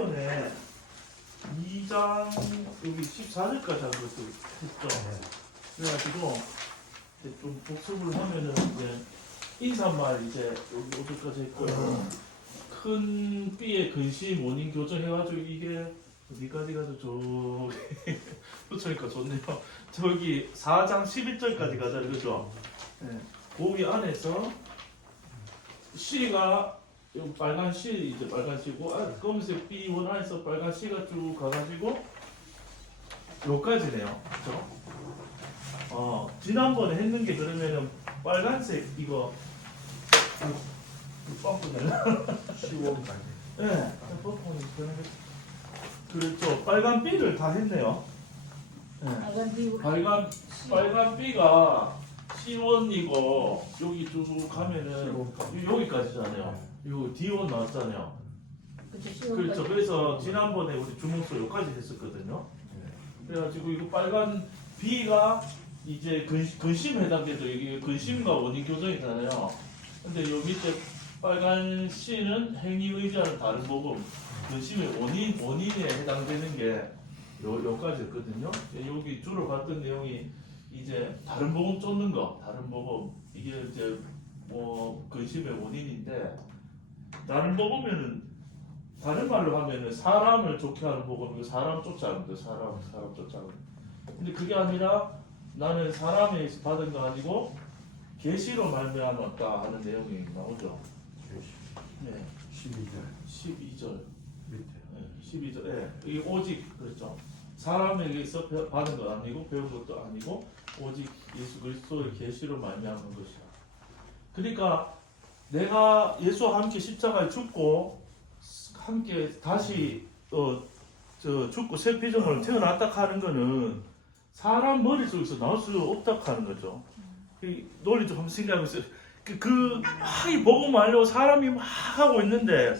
지난번에 2장 여기 14절까지 한 것도 했죠. 그래가지고 이제 좀 복습을 하면은 이제 인사말 이제 여기 5절까지 했고요. 큰 B의 근심 원인 교정해가지고 이게 어디까지 가서 저기 붙으니까 좋네요. 저기 4장 11절까지 가자 이거죠. 네. 거기 안에서 C가 여기 빨간 C 이제 빨간 C고 검은색 B1 안에서 빨간 C가 쭉 가가지고 여기까지네요. 그죠? 지난번에 했는 게 그러면은 빨간색 이거 뻥꾸네. 15까지. 네, 뻥꾸네. 그렇죠. 빨간 B를 다 했네요. 네. 빨간 B가 C1이고 여기 쭉 가면은 여기까지잖아요. 요 D1 나왔잖아요. 그렇죠. 그래서 지난번에 우리 주문서 여기까지 했었거든요. 그래가지고 이거 빨간 B가 이제 근심에 해당되죠. 이게 근심과 원인 교정이잖아요. 근데 요 밑에 빨간 C는 행위 의지하는 다른 복음, 근심의 원인에 해당되는 게 요까지였거든요. 여기 주로 봤던 내용이 이제 다른 복음 쫓는 거, 다른 복음 이게 이제 뭐 근심의 원인인데 다른 복음에는 다른 말로 하면은 사람을 좋게 하는 복음이고 사람 쫓아가는 거, 사람 쫓아가는. 근데 그게 아니라 나는 사람에서 받은 거 아니고 계시로 말미암았다 하는 내용이 나오죠. 네. 12절. 밑에. 네, 12절. 네. 이게 오직 그렇죠. 사람에게서 받은 것 아니고 배운 것도 아니고 오직 예수 그리스도의 계시로 말미암은 것이다. 그러니까 내가 예수와 함께 십자가에 죽고 함께 다시 죽고 새 피조물로 태어났다 하는 거는 사람 머릿속에서 나올 수 없다 하는 거죠. 이 논리 좀 한번 생각해보세요. 이 복음을 하려고 사람이 막 하고 있는데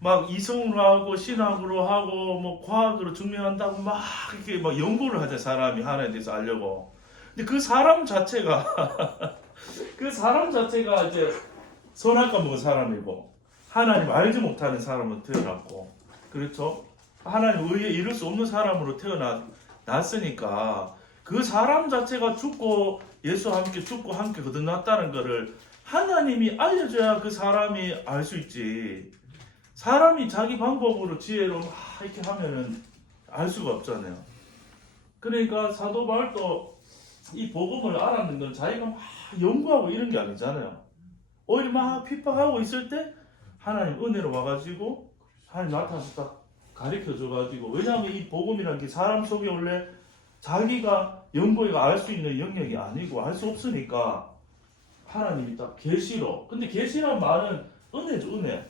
막 이성으로 하고 신학으로 하고 뭐 과학으로 증명한다고 막 이렇게 막 연구를 하죠. 사람이 하나에 대해서 알려고. 근데 그 사람 자체가 이제 선악과 먹은 사람이고 하나님 알지 못하는 사람으로 태어났고 그렇죠. 하나님 의에 이룰 수 없는 사람으로 태어났으니까 그 사람 자체가 죽고 예수와 함께 죽고 함께 거듭났다는 것을 하나님이 알려줘야 그 사람이 알 수 있지. 사람이 자기 방법으로 지혜로 막 이렇게 하면은 알 수가 없잖아요. 그러니까 사도 바울도 이 복음을 알았는 건 자기가 막 연구하고 이런 게 아니잖아요. 오히려 막 핍박하고 있을 때 하나님 은혜로 와가지고 하나님 나타나서 딱 가르쳐줘가지고 왜냐하면 이 복음이라는 게 사람 속에 원래 자기가 연구해가 알 수 있는 영역이 아니고 알 수 없으니까 하나님이 딱 계시로. 근데 계시란 말은 은혜죠, 은혜.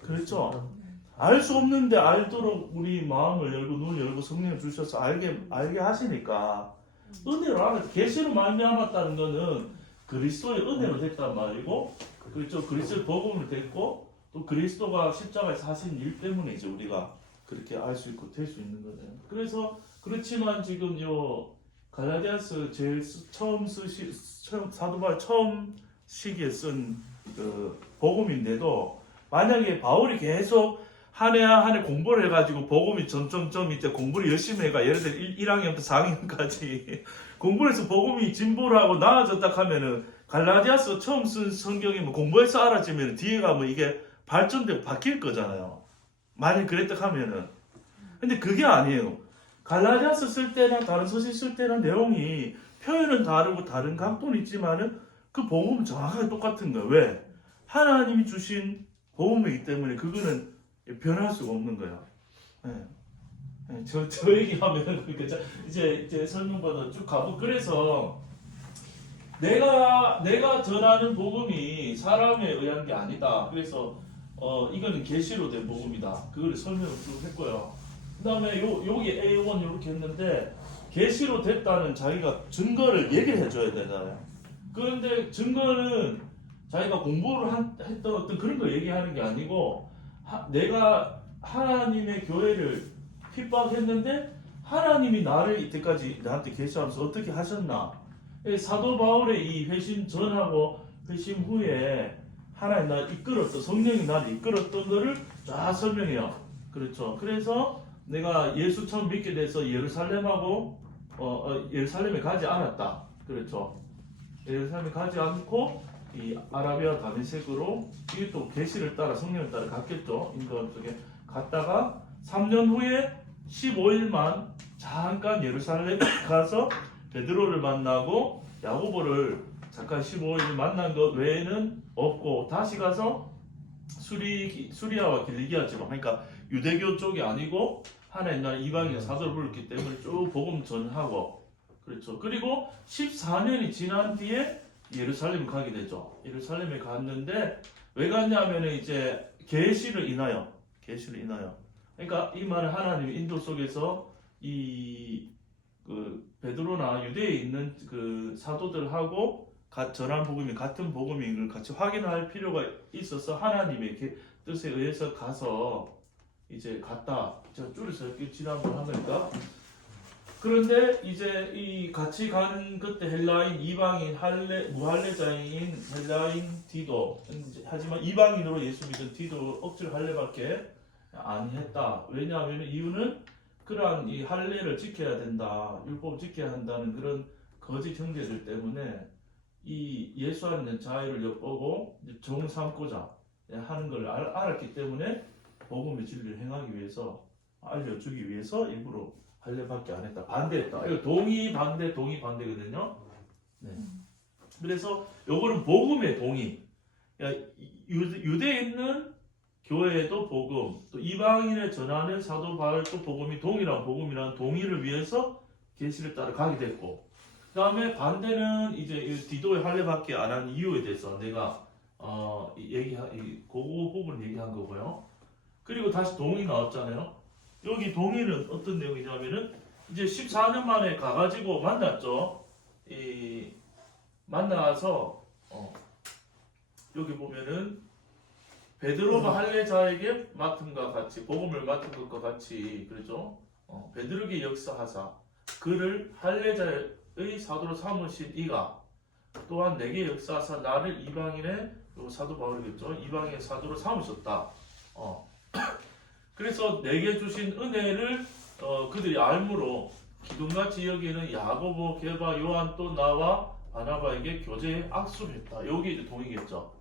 그렇죠. 알 수 없는데 알도록 우리 마음을 열고 눈을 열고 성령을 주셔서 알게 하시니까 은혜로 알아서 계시로 말미암았다는 거는 그리스도의 은혜로 됐단 말이고 그렇죠. 그리스도의 복음으로 됐고 또 그리스도가 십자가에서 하신 일 때문에 이제 우리가 그렇게 알 수 있고 될 수 있는 거예요. 그래서 그렇지만 지금 요 갈라디아서 제일 처음 사도 바울 처음 시기에 쓴 그 복음인데도 만약에 바울이 계속 한 해 공부를 해가지고 복음이 점점점 이제 공부를 열심히 해가 예를 들어 1학년부터 4학년까지 공부를 해서 복음이 진보를 하고 나아졌다 하면은 갈라디아서 처음 쓴 성경이면 공부해서 알아지면 뒤에 가면 이게 발전되고 바뀔 거잖아요. 만약 그랬다 하면은. 근데 그게 아니에요. 갈라디아서 쓸 때나 다른 서신 쓸 때나 내용이 표현은 다르고 다른 각도는 있지만은 그 복음은 정확하게 똑같은 거예요. 왜? 하나님이 주신 복음이기 때문에 그거는 변할 수가 없는 거야. 네. 네, 저 얘기하면 그러니까 이제 설명받아 쭉 가고 그래서 내가 전하는 복음이 사람에 의한 게 아니다. 그래서 이거는 계시로 된 복음이다. 그걸 설명을 쭉 했고요. 그다음에 여기 A1 이렇게 했는데 계시로 됐다는 자기가 증거를 얘기를 해줘야 되잖아요. 그런데 증거는 자기가 공부를 했던 어떤 그런 거 얘기하는 게 아니고 내가 하나님의 교회를 핍박했는데 하나님이 나를 이때까지 나한테 계시하면서 어떻게 하셨나. 사도 바울의 이 회심 전하고 회심 후에 하나님 나를 이끌었던 성령이 나를 이끌었던 거를 쫙 설명해요. 그렇죠. 그래서 내가 예수 처음 믿게 돼서 예루살렘하고 예루살렘에 가지 않았다. 그렇죠. 예루살렘에 가지 않고 이 아라비아 다메섹으로 이게 또 계시를 따라 성령을 따라 갔겠죠. 인도 쪽에 갔다가 3년 후에 15일만 잠깐 예루살렘 가서 베드로를 만나고 야고보를 잠깐 15일 만난 것 외에는 없고 다시 가서 수리아와 길리기아 지방, 그러니까 유대교 쪽이 아니고 하나님 나라 이방인 사도를 불렀기 때문에 쭉 복음 전하고, 그렇죠. 그리고 14년이 지난 뒤에 예루살렘 가게 되죠. 예루살렘에 갔는데 왜 갔냐면 이제 계시를 인하여. 그러니까 이 말은 하나님의 인도 속에서 그 베드로나 유대에 있는 그 사도들하고 전한 복음이 같은 복음인 걸 같이 확인할 필요가 있어서 하나님의 뜻에 의해서 가서 이제 갔다. 제가 줄여서 이렇게 지난번 하니까. 그런데 이제 이 같이 간 그때 헬라인 이방인 무할례자인 헬라인 디도, 하지만 이방인으로 예수 믿은 디도 억지로 할례밖에 안 했다. 왜냐하면 이유는 그러한 이 할례를 지켜야 된다, 율법을 지켜야 한다는 그런 거짓 형제들 때문에 이 예수 안에 있는 자유를 엿보고 정 삼고자 하는 걸 알았기 때문에 복음의 진리를 행하기 위해서, 알려주기 위해서 일부러 할례밖에 안 했다. 반대했다. 이거 동의 반대거든요. 네. 그래서 요거는 복음의 동의. 유대에 있는 교회에도 복음, 또 이방인에 전하는 사도 바울도 복음이 복음이란 동의를 위해서 계시를 따라 가게 됐고, 그 다음에 반대는 이제 디도의 할례밖에 안 한 이유에 대해서 내가 그 부분 얘기한 거고요. 그리고 다시 동의 나왔잖아요. 여기 동의는 어떤 내용이냐면은 이제 14년 만에 가가지고 만났죠. 만나서 여기 보면은 베드로가 할례자에게 맡음과 같이 복음을 맡은 것과 같이, 그렇죠. 베드로에게 역사하사 그를 할례자의 사도로 삼으신 이가 또한 내게 역사하사 나를 이방인의 사도 바울이겠죠. 이방인의 사도로 삼으셨다. 그래서 내게 주신 은혜를 그들이 알므로 기둥같이 여기는 야고보, 게바, 요한 또 나와 바나바에게 교제에 악수했다. 여기 이제 동의겠죠.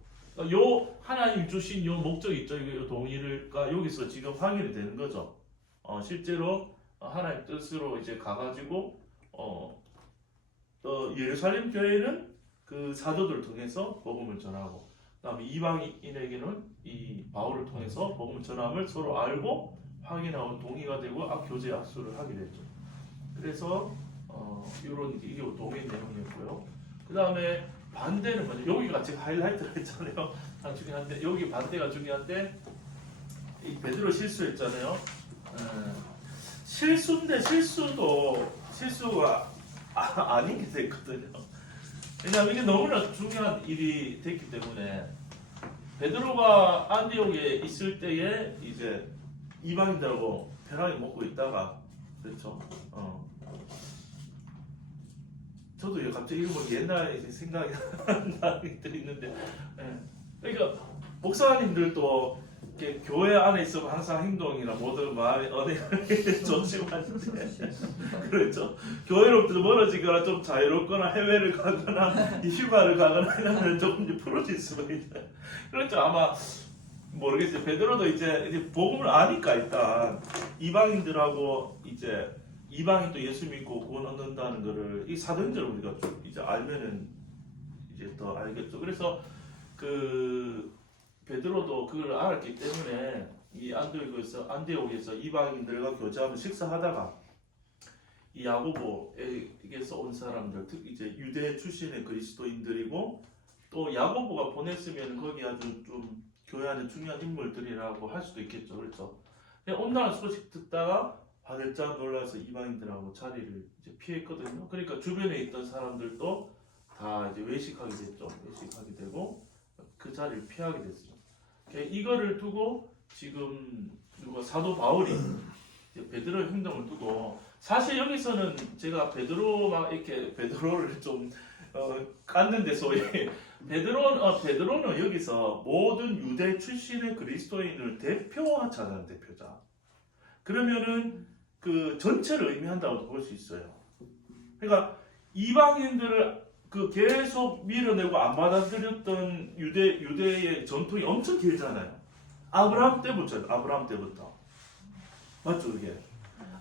요 하나님 주신 요 목적 있죠. 요 동의가 여기서 지금 확인이 되는 거죠. 실제로 하나님 뜻으로 이제 가가지고 예루살렘 교회는 그 사도들을 통해서 복음을 전하고, 그다음에 이방인에게는 이 바울을 통해서 복음을 전함을 서로 알고 확인하고 동의가 되고 교제 악수를 하게 됐죠. 그래서 이런 이게 동의 내용이었고요. 그 다음에 반대는 뭐냐? 여기가 지금 하이라이트가 있잖아요. 중요한데 여기 반대가 중요한데 이 베드로 실수했잖아요. 실수인데 실수가 아닌 게 됐거든요. 왜냐하면 이게 너무나 중요한 일이 됐기 때문에 베드로가 안디옥에 있을 때에 이제 이방인들하고 편하게 먹고 있다가, 그렇죠. 저도 갑자기 이거 옛날에 생각이 나는 게 있는데, 그러니까 목사님들도 이렇게 교회 안에 있으면 항상 행동이나 모든 말에 언행을 조심하는데, 그렇죠. 교회로부터 멀어지거나 좀 자유롭거나 해외를 가거나 휴가를 가거나 이러면 조금 풀어질 수가 있어요. 그렇죠. 아마 모르겠어요. 베드로도 이제 복음을 아니까 일단 이방인들하고 이제 이방인도 예수 믿고 구원 얻는다는 거를 이 사도행전을 우리가 좀 이제 알면은 이제 더 알겠죠. 그래서 그 베드로도 그걸 알았기 때문에 이 안디옥에서 이방인들과 교제하며 식사하다가 이 야고보에게서 온 사람들, 특히 이제 유대 출신의 그리스도인들이고 또 야고보가 보냈으면 거기 아주 좀 교회 안에 중요한 인물들이라고 할 수도 있겠죠. 그렇죠. 온다는 소식 듣다가 화들짝 놀라서 이방인들하고 자리를 이제 피했거든요. 그러니까 주변에 있던 사람들도 다 이제 외식하게 됐죠. 외식하게 되고 그 자리를 피하게 됐어요. 이거를 두고 지금 누가 사도 바울이 베드로의 행동을 두고, 사실 여기서는 제가 베드로를 좀 깠는데 소위 베드로는 여기서 모든 유대 출신의 그리스도인을 대표하잖아요. 대표자. 그러면은 그 전체를 의미한다고 볼 수 있어요. 그러니까 이방인들을 그 계속 밀어내고 안 받아들였던 유대의 전통이 엄청 길잖아요. 아브라함 때부터 맞죠 그게?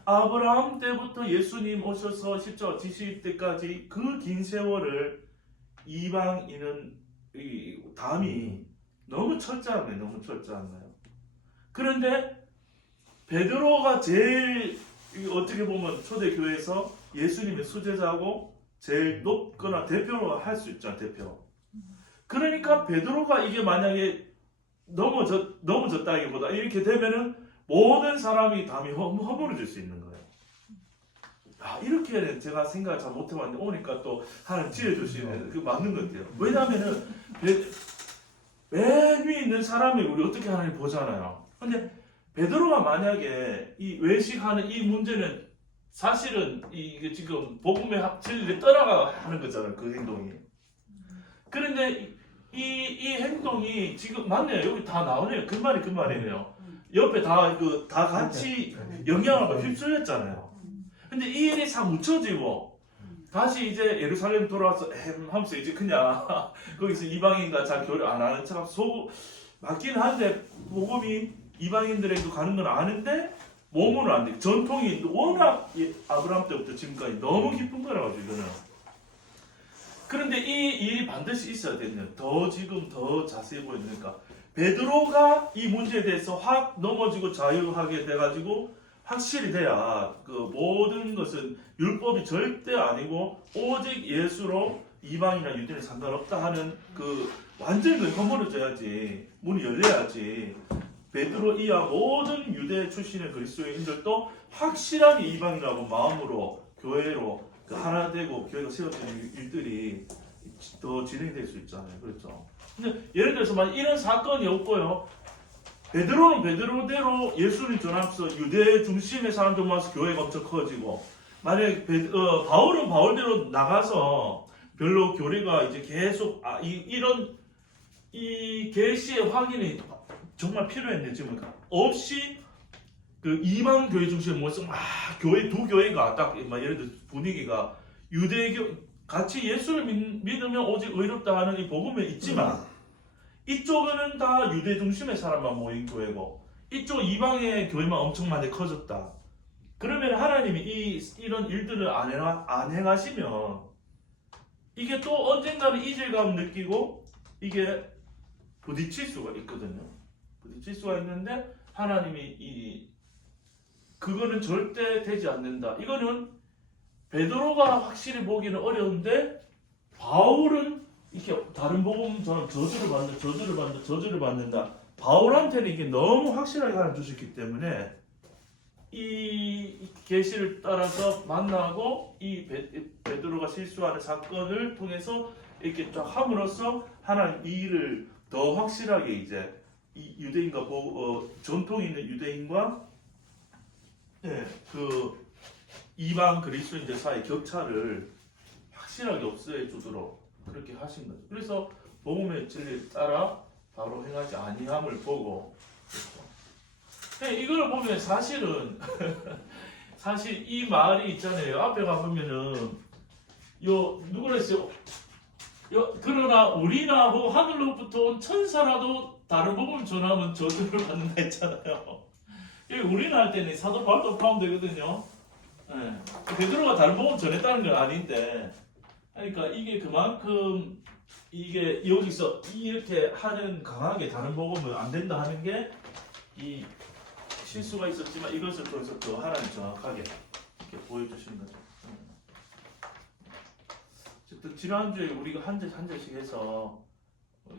아브라함 때부터 예수님 오셔서 십자가 지실 때까지 그 긴 세월을 이방인은 이 담이 너무 철저하나요? 그런데 베드로가 제일 어떻게 보면 초대교회에서 예수님의 수제자고 제일 높거나 대표로 할 수 있잖아요. 대표. 그러니까 베드로가 이게 만약에 넘어졌다기보다 이렇게 되면은 모든 사람이 담이 허물어질 수 있는 거예요. 이렇게는 제가 생각을 잘 못해봤는데 오니까 또 하나님 지어주시는 그 맞는 것 같아요. 왜냐하면은 맨 위에 있는 사람이 우리 어떻게 하나님 보잖아요. 근데 베드로가 만약에 이 외식하는 이 문제는 사실은 이게 지금 복음의 진리를 떠나가 하는 거잖아요. 그 행동이. 그런데 이 행동이 지금 맞네요. 여기 다 나오네요. 그 말이네요. 옆에 다 같이 영향을 휩쓸렸잖아요. 근데 이 일이 다 묻혀지고 다시 이제 예루살렘 돌아와서 하면서 이제 그냥 거기서 이방인과 잘 교류 안 하는 척하고 맞긴 한데 복음이 이방인들에게도 가는 건 아는데 몸으로 안 돼. 전통이 워낙 아브라함 때부터 지금까지 너무 깊은 거라 가지고 이거는. 그런데 이 일이 반드시 있어야 되는 지금 더 자세히 보여주니까 베드로가 이 문제에 대해서 확 넘어지고 자유하게 돼가지고 확실히 돼야 그 모든 것은 율법이 절대 아니고 오직 예수로 이방이나 유대는 상관없다 하는 그 완전히 허물어져야지 문이 열려야지 베드로 이하 모든 유대 출신의 그리스도인들도 확실하게 이방이라고 마음으로 교회로 하나 되고 교회가 세워지는 일들이 더 진행될 수 있잖아요. 그렇죠? 근데 예를 들어서 만약 이런 사건이 없고요. 베드로는 베드로대로 예수를 전하면서 유대 중심의 사람들 모아서 교회가 엄청 커지고 만약에 바울은 바울대로 나가서 별로 교리가 이제 계속 이런 계시의 확인이 정말 필요했는데 지금 없이 그 이방 교회 중심에 모여서 교회 두 교회가 딱 예를 들어 분위기가 유대교 같이 예수를 믿으면 오직 의롭다 하는 이 복음은 있지만 이쪽은 다 유대 중심의 사람만 모인 교회고 이쪽 이방의 교회만 엄청 많이 커졌다. 그러면 하나님이 이런 일들을 안 행하시면 이게 또 언젠가는 이질감 느끼고 이게 부딪힐 수가 있거든요. 부딪힐 수가 있는데 하나님이 그거는 절대 되지 않는다. 이거는 베드로가 확실히 보기는 어려운데 바울은 이렇게 다른 복음처럼 저주를 받는다. 바울한테는 이게 너무 확실하게 하나 주셨기 때문에 이 계시를 따라서 만나고 이 베드로가 실수하는 사건을 통해서 이렇게 쫙 함으로써 하나님 이 일을 더 확실하게 이제 이 유대인과 전통이 있는 유대인과 그 이방 그리스도인들 사이 격차를 확실하게 없애주도록 그렇게 하신 거죠. 그래서 복음의 진리를 따라 바로 행하지 아니함을 보고 그렇죠. 이걸 보면 사실은 사실 이 말이 있잖아요. 앞에 가보면은 누구라 했어요? 그러나 우리나 하늘로부터 온 천사라도 다른 복음을 전하면 저주를 받는다 했잖아요. 여기 우리나 할 때는 사도 바울도 포함되거든요. 베드로가 다른 복음 전했다는 건 아닌데, 그러니까 이게 그만큼 이게 여기서 이렇게 하는 강하게 다른 복음은 안 된다 하는 게 이 실수가 있었지만 이것을 통해서 더 하나님 정확하게 이렇게 보여주시는 거죠. 어쨌든 지난주에 우리가 한 절씩 해서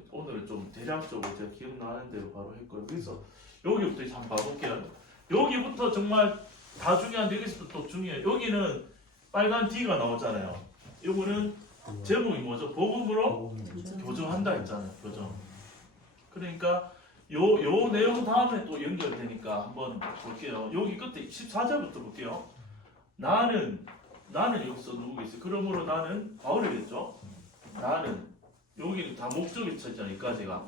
오늘 좀 대략적으로 제가 기억나는 대로 바로 했고요. 그래서 여기부터 이제 한번 봐볼게요. 여기부터 정말 다 중요한데 여기서 또 중요해요. 여기는 빨간 D가 나오잖아요. 요거는 제목이 뭐죠? 복음으로 교정한다 했잖아요. 교정. 그러니까 요 내용 다음에 또 연결되니까 한번 볼게요. 여기 끝에 14절부터 볼게요. 나는 여기서 누구 있어요? 그러므로 나는 바울이겠죠? 나는 여기는 다 목적이 쳐 있잖아요. 여기까지가.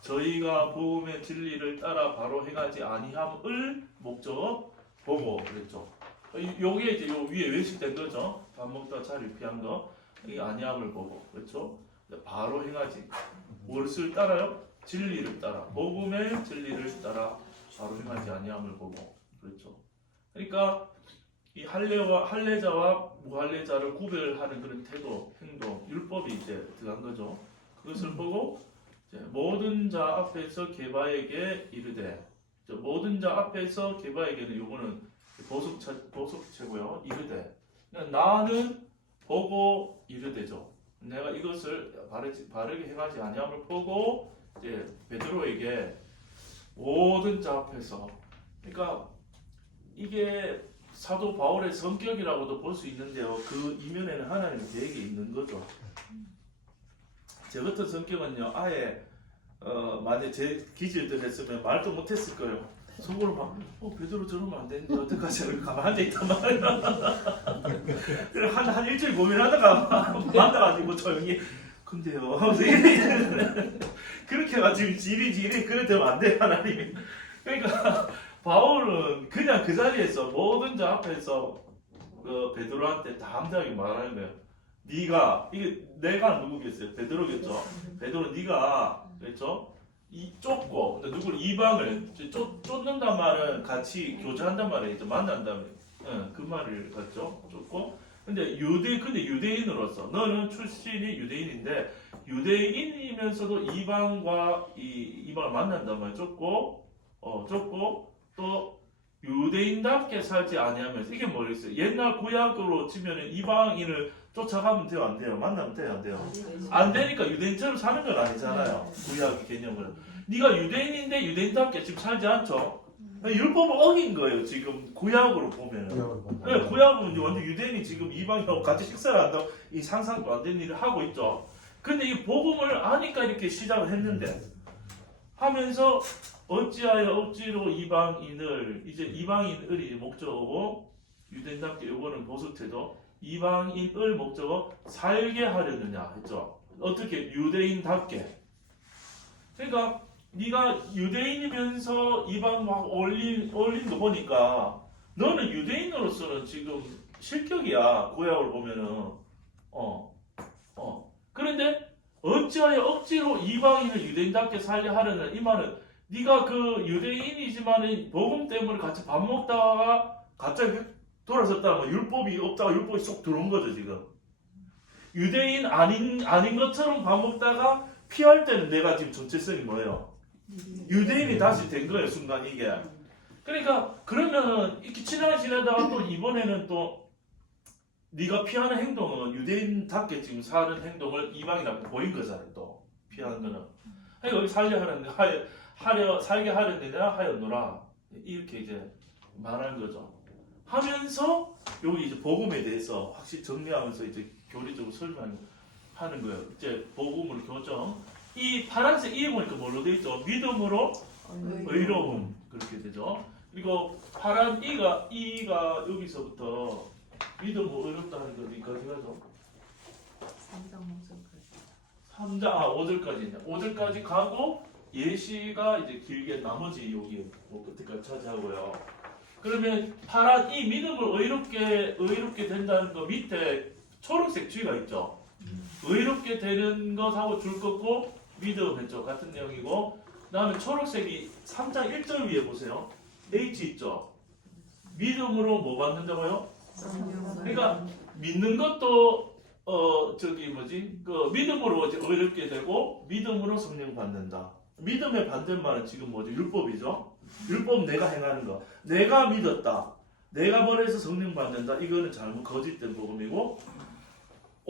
저희가 복음의 진리를 따라 바로 행하지 아니함을 목적 보고 그랬죠. 요게 이제 요 위에 외식된 거죠. 밥 먹다 자리 피한 거. 이 아니함을 보고 그렇죠. 바로 행하지. 무엇을 따라요? 진리를 따라. 복음의 진리를 따라 바로 행하지 아니함을 보고 그렇죠. 그러니까 이 할례자와 무할례자를 구별하는 그런 태도, 행동, 율법이 이제 들어간 거죠. 그것을 보고 이제 모든 자 앞에서 게바에게 이르되, 모든 자 앞에서 게바에게는 요거는 보석체고요. 이르되, 나는 보고 이르되죠. 내가 이것을 바르게 행하지 아니함을 보고 이제 베드로에게 모든 자 앞에서, 그러니까 이게 사도 바울의 성격이라고도 볼 수 있는데요. 그 이면에는 하나님의 계획이 있는 거죠. 제 같은 성격은요, 아예 만약 제 기질들 했으면 말도 못했을 거예요. 속으로 막, 베드로 저러면 안 되는데 어떡하지? 이렇게 가만히 앉아있단 말이야. 그래, 한 일주일 고민하다가 만나가지고 조용히, 근데요, 하면서 그렇게 해가지고 지리 그래 되면 안 돼, 하나님이. 그러니까 바울은 그냥 그 자리에서 모든 자 앞에서 그 베드로한테 당당하게 말하는 거예요. 네가, 이게 내가 누구겠어요? 베드로겠죠. 베드로 네가 그랬죠. 이 쫓고, 근데 누구를 이방을 쫓는단 말은 같이 교제한단 말이에요. 만난다면, 그 말을 같죠. 쫓고. 근데 유대인으로서 너는 출신이 유대인인데 유대인이면서도 이방과 이방을 만난단 말이에요. 쫓고 또 유대인답게 살지 아니하면서, 이게 뭐겠어요? 옛날 구약으로 치면은 이방인을 쫓아가면 돼요, 안 돼요? 만나면 돼요, 안 돼요? 안 되니까 유대인처럼 사는 건 아니잖아요. 구약의 개념은. 네가 유대인인데 유대인답게 지금 살지 않죠? 율법을 어긴 거예요, 지금 구약으로 보면은. 네, 구약은 완전 유대인이 지금 이방인하고 같이 식사를 한다고 이 상상도 안 되는 일을 하고 있죠. 근데 이 복음을 아니까 이렇게 시작을 했는데, 하면서 어찌하여 억지로 이방인을, 이제 이방인을이 목적어고 유대인답게 요거는 보석태도 이방인을 목적어 살게 하려느냐 했죠. 어떻게? 유대인답게. 그러니까 네가 유대인이면서 이방 막 올린 거 보니까 너는 유대인으로서는 지금 실격이야. 구약을 보면은. 그런데 어찌하여 억지로 이방인을 유대인답게 살게 하려는, 이 말은 네가 그 유대인이지만 복음 때문에 같이 밥 먹다가 갑자기 돌아섰다면 율법이 없다가 율법이 쏙 들어온 거죠, 지금. 유대인 아닌 것처럼 밥 먹다가 피할 때는 내가 지금 정체성이 뭐예요? 유대인이 다시 된 거예요, 순간 이게. 그러니까 그러면은 이렇게 지나다가 또 이번에는 또 네가 피하는 행동은 유대인답게 지금 사는 행동을 이방이라고 보인 거잖아요, 또 피하는 거는. 그러니까 여기 살게 하려는 데나 하였노라, 이렇게 이제 말하는 거죠. 하면서 여기 이제 복음에 대해서 확실히 정리하면서 이제 교리적으로 설명하는 거예요. 이제 복음으로 교정. 이 파란색 이 보니까 뭘로 되어 있죠? 믿음으로 의로움, 그렇게 되죠. 그리고 파란 이가 여기서부터 믿음으로 의롭다 하는 거 어디까지 가죠? 5절까지 있네. 5절까지 가고 예시가 이제 길게 나머지 여기 끝까지 차지하고요. 그러면 파란 이 믿음을 의롭게 된다는 거 밑에 초록색 G가 있죠. 의롭게 되는 것하고 줄 긋고 믿음 했죠. 같은 내용이고, 그다음에 초록색이 3장 1절 위에 보세요. H 있죠. 믿음으로 뭐 받는다고요? 그러니까 믿는 것도 믿음으로 이제 의롭게 되고 믿음으로 성령 받는다. 믿음의 반대말은 지금 뭐죠? 율법이죠. 율법 내가 행하는 거. 내가 믿었다. 내가 벌해서 성령 받는다. 이거는 잘못 거짓된 복음이고,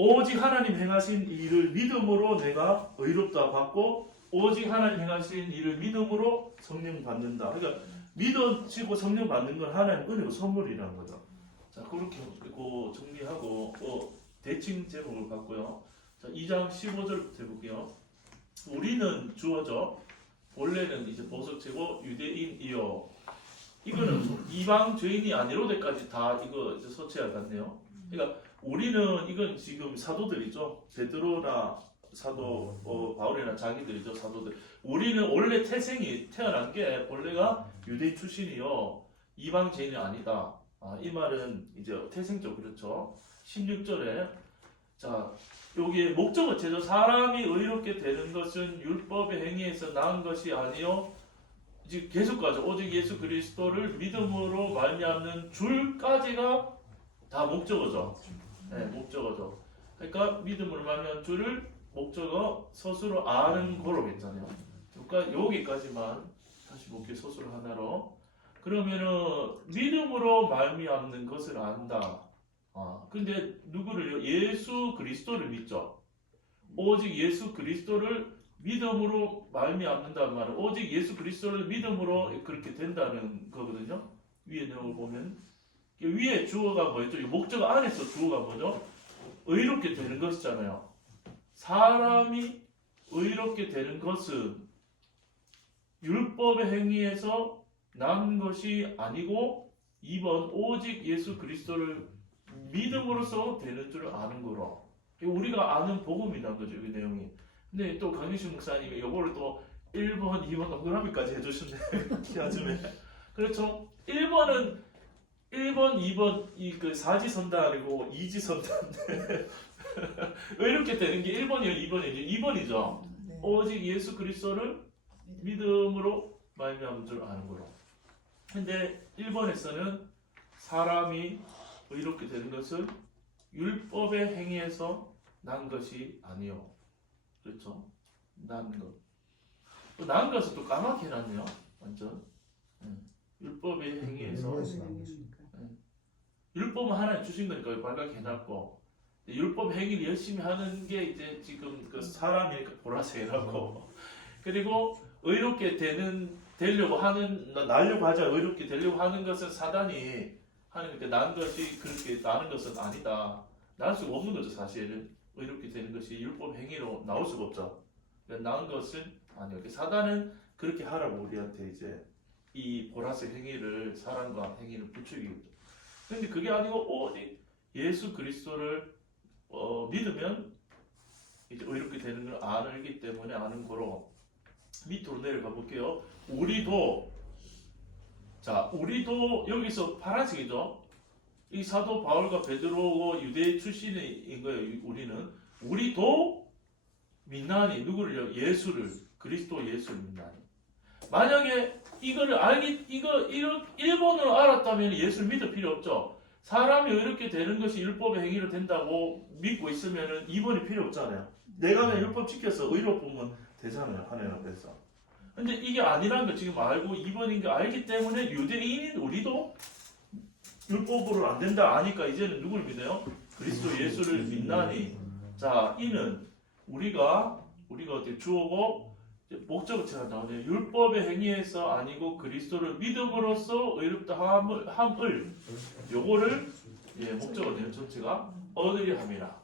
오직 하나님 행하신 일을 믿음으로 내가 의롭다 받고 오직 하나님 행하신 일을 믿음으로 성령 받는다. 그러니까 믿어지고 성령 받는 건 하나님 은혜고 선물이라는 거죠. 자, 그렇게 정리하고 대칭 제목을 봤고요. 자, 2장 15절부터 해볼게요. 우리는 주어져. 본래는 이제 보석체고 유대인이요. 이거는 이방 죄인이 아니로 때까지 다 이거 이제 서체가 같네요. 그러니까 우리는 이건 지금 사도들이죠. 베드로나 사도 바울이나 자기들이죠. 사도들. 우리는 원래 태생이 태어난 게 원래가 유대인 출신이요 이방인이 아니다. 이 말은 이제 태생적 그렇죠. 16절에 자 여기에 목적어 제조 사람이 의롭게 되는 것은 율법의 행위에서 나은 것이 아니요 지금 계속 가죠. 오직 예수 그리스도를 믿음으로 말미암는 줄까지가 다 목적어죠. 네, 목적어죠. 그러니까 믿음으로 말미암는 줄을 목적어 스스로 아는 거로 했잖아요. 그러니까 여기까지만 다시 볼게요. 스스로 하나로. 그러면은 믿음으로 말미암는 것을 안다. 근데 누구를요? 예수 그리스도를 믿죠. 오직 예수 그리스도를 믿음으로 말미암는다는 말은 오직 예수 그리스도를 믿음으로 그렇게 된다는 거거든요. 위에 내용을 보면 위에 주어가 뭐였죠? 목적어 안에서 주어가 뭐죠? 의롭게 되는 것이잖아요. 사람이 의롭게 되는 것은 율법의 행위에서 난 것이 아니고 2번 오직 예수 그리스도를 믿음으로써 되는 줄 아는 거로. 우리가 아는 복음이란 거죠. 이 내용이. 근데 또 강윤식 목사님이 이거를 또 1번, 2번 동그라미까지 해주시네. 기아즘에. 그렇죠. 1번은 1번, 2번 이 그 사지선다이고 이지선다인데 왜 이렇게 되는 게 1번이에요, 2번이에요? 2번이죠. 네. 오직 예수 그리스도를 믿음으로 말미암은 줄 아는 거로. 근데 1번에서는 사람이 의롭게 되는 것은 율법의 행위에서 난 것이 아니요. 그렇죠? 난 것. 난 것은 또 까맣게 해놨네요. 완전. 율법의 행위에서. 율법은 하나님 주신 거니까 빨갛게 해놨고 율법 행위를 열심히 하는 게 이제 지금 그 사람이니까 보라색 해놨고 그리고 의롭게 되려고 하는 나려고 하자 의롭게 되려고 하는 것은 사단이 하는 게 난 것이 그렇게 나는 것은 아니다. 날 수가 없는 거죠. 사실은 의롭게 되는 것이 율법 행위로 나올 수가 없죠. 나은 것은 아니요. 사단은 그렇게 하라고 우리한테 이제 이 보라색 행위를 사랑과 행위를 부추기고. 근데 그게 아니고 오직 예수 그리스도를 믿으면 이제 의롭게 되는 걸 알기 때문에 아는 거로 밑으로 내려가 볼게요. 우리도 여기서 파란색이죠. 이 사도 바울과 베드로고 유대 출신인 거예요. 우리도 민나니 누구를요? 예수를 그리스도 예수를 민나니. 만약에 이거를 1번으로 알았다면 예수를 믿을 필요 없죠. 사람이 의롭게 되는 것이 율법의 행위로 된다고 믿고 있으면 2번이 필요 없잖아요. 내가 그냥 율법 지켜서 의롭으면 되잖아요. 하나님 앞에서. 근데 이게 아니라는 걸 지금 알고 2번인 거 알기 때문에 유대인인 우리도 율법으로 안 된다 아니까 이제는 누굴 믿어요? 그리스도 예수를 믿나니. 자, 이는 우리가 어떻게 주어고 목적어체가 나오네요. 율법의 행위에서 아니고 그리스도를 믿음으로써 의롭다 함을 요거를 목적어네요. 전체가 얻으려 함이라.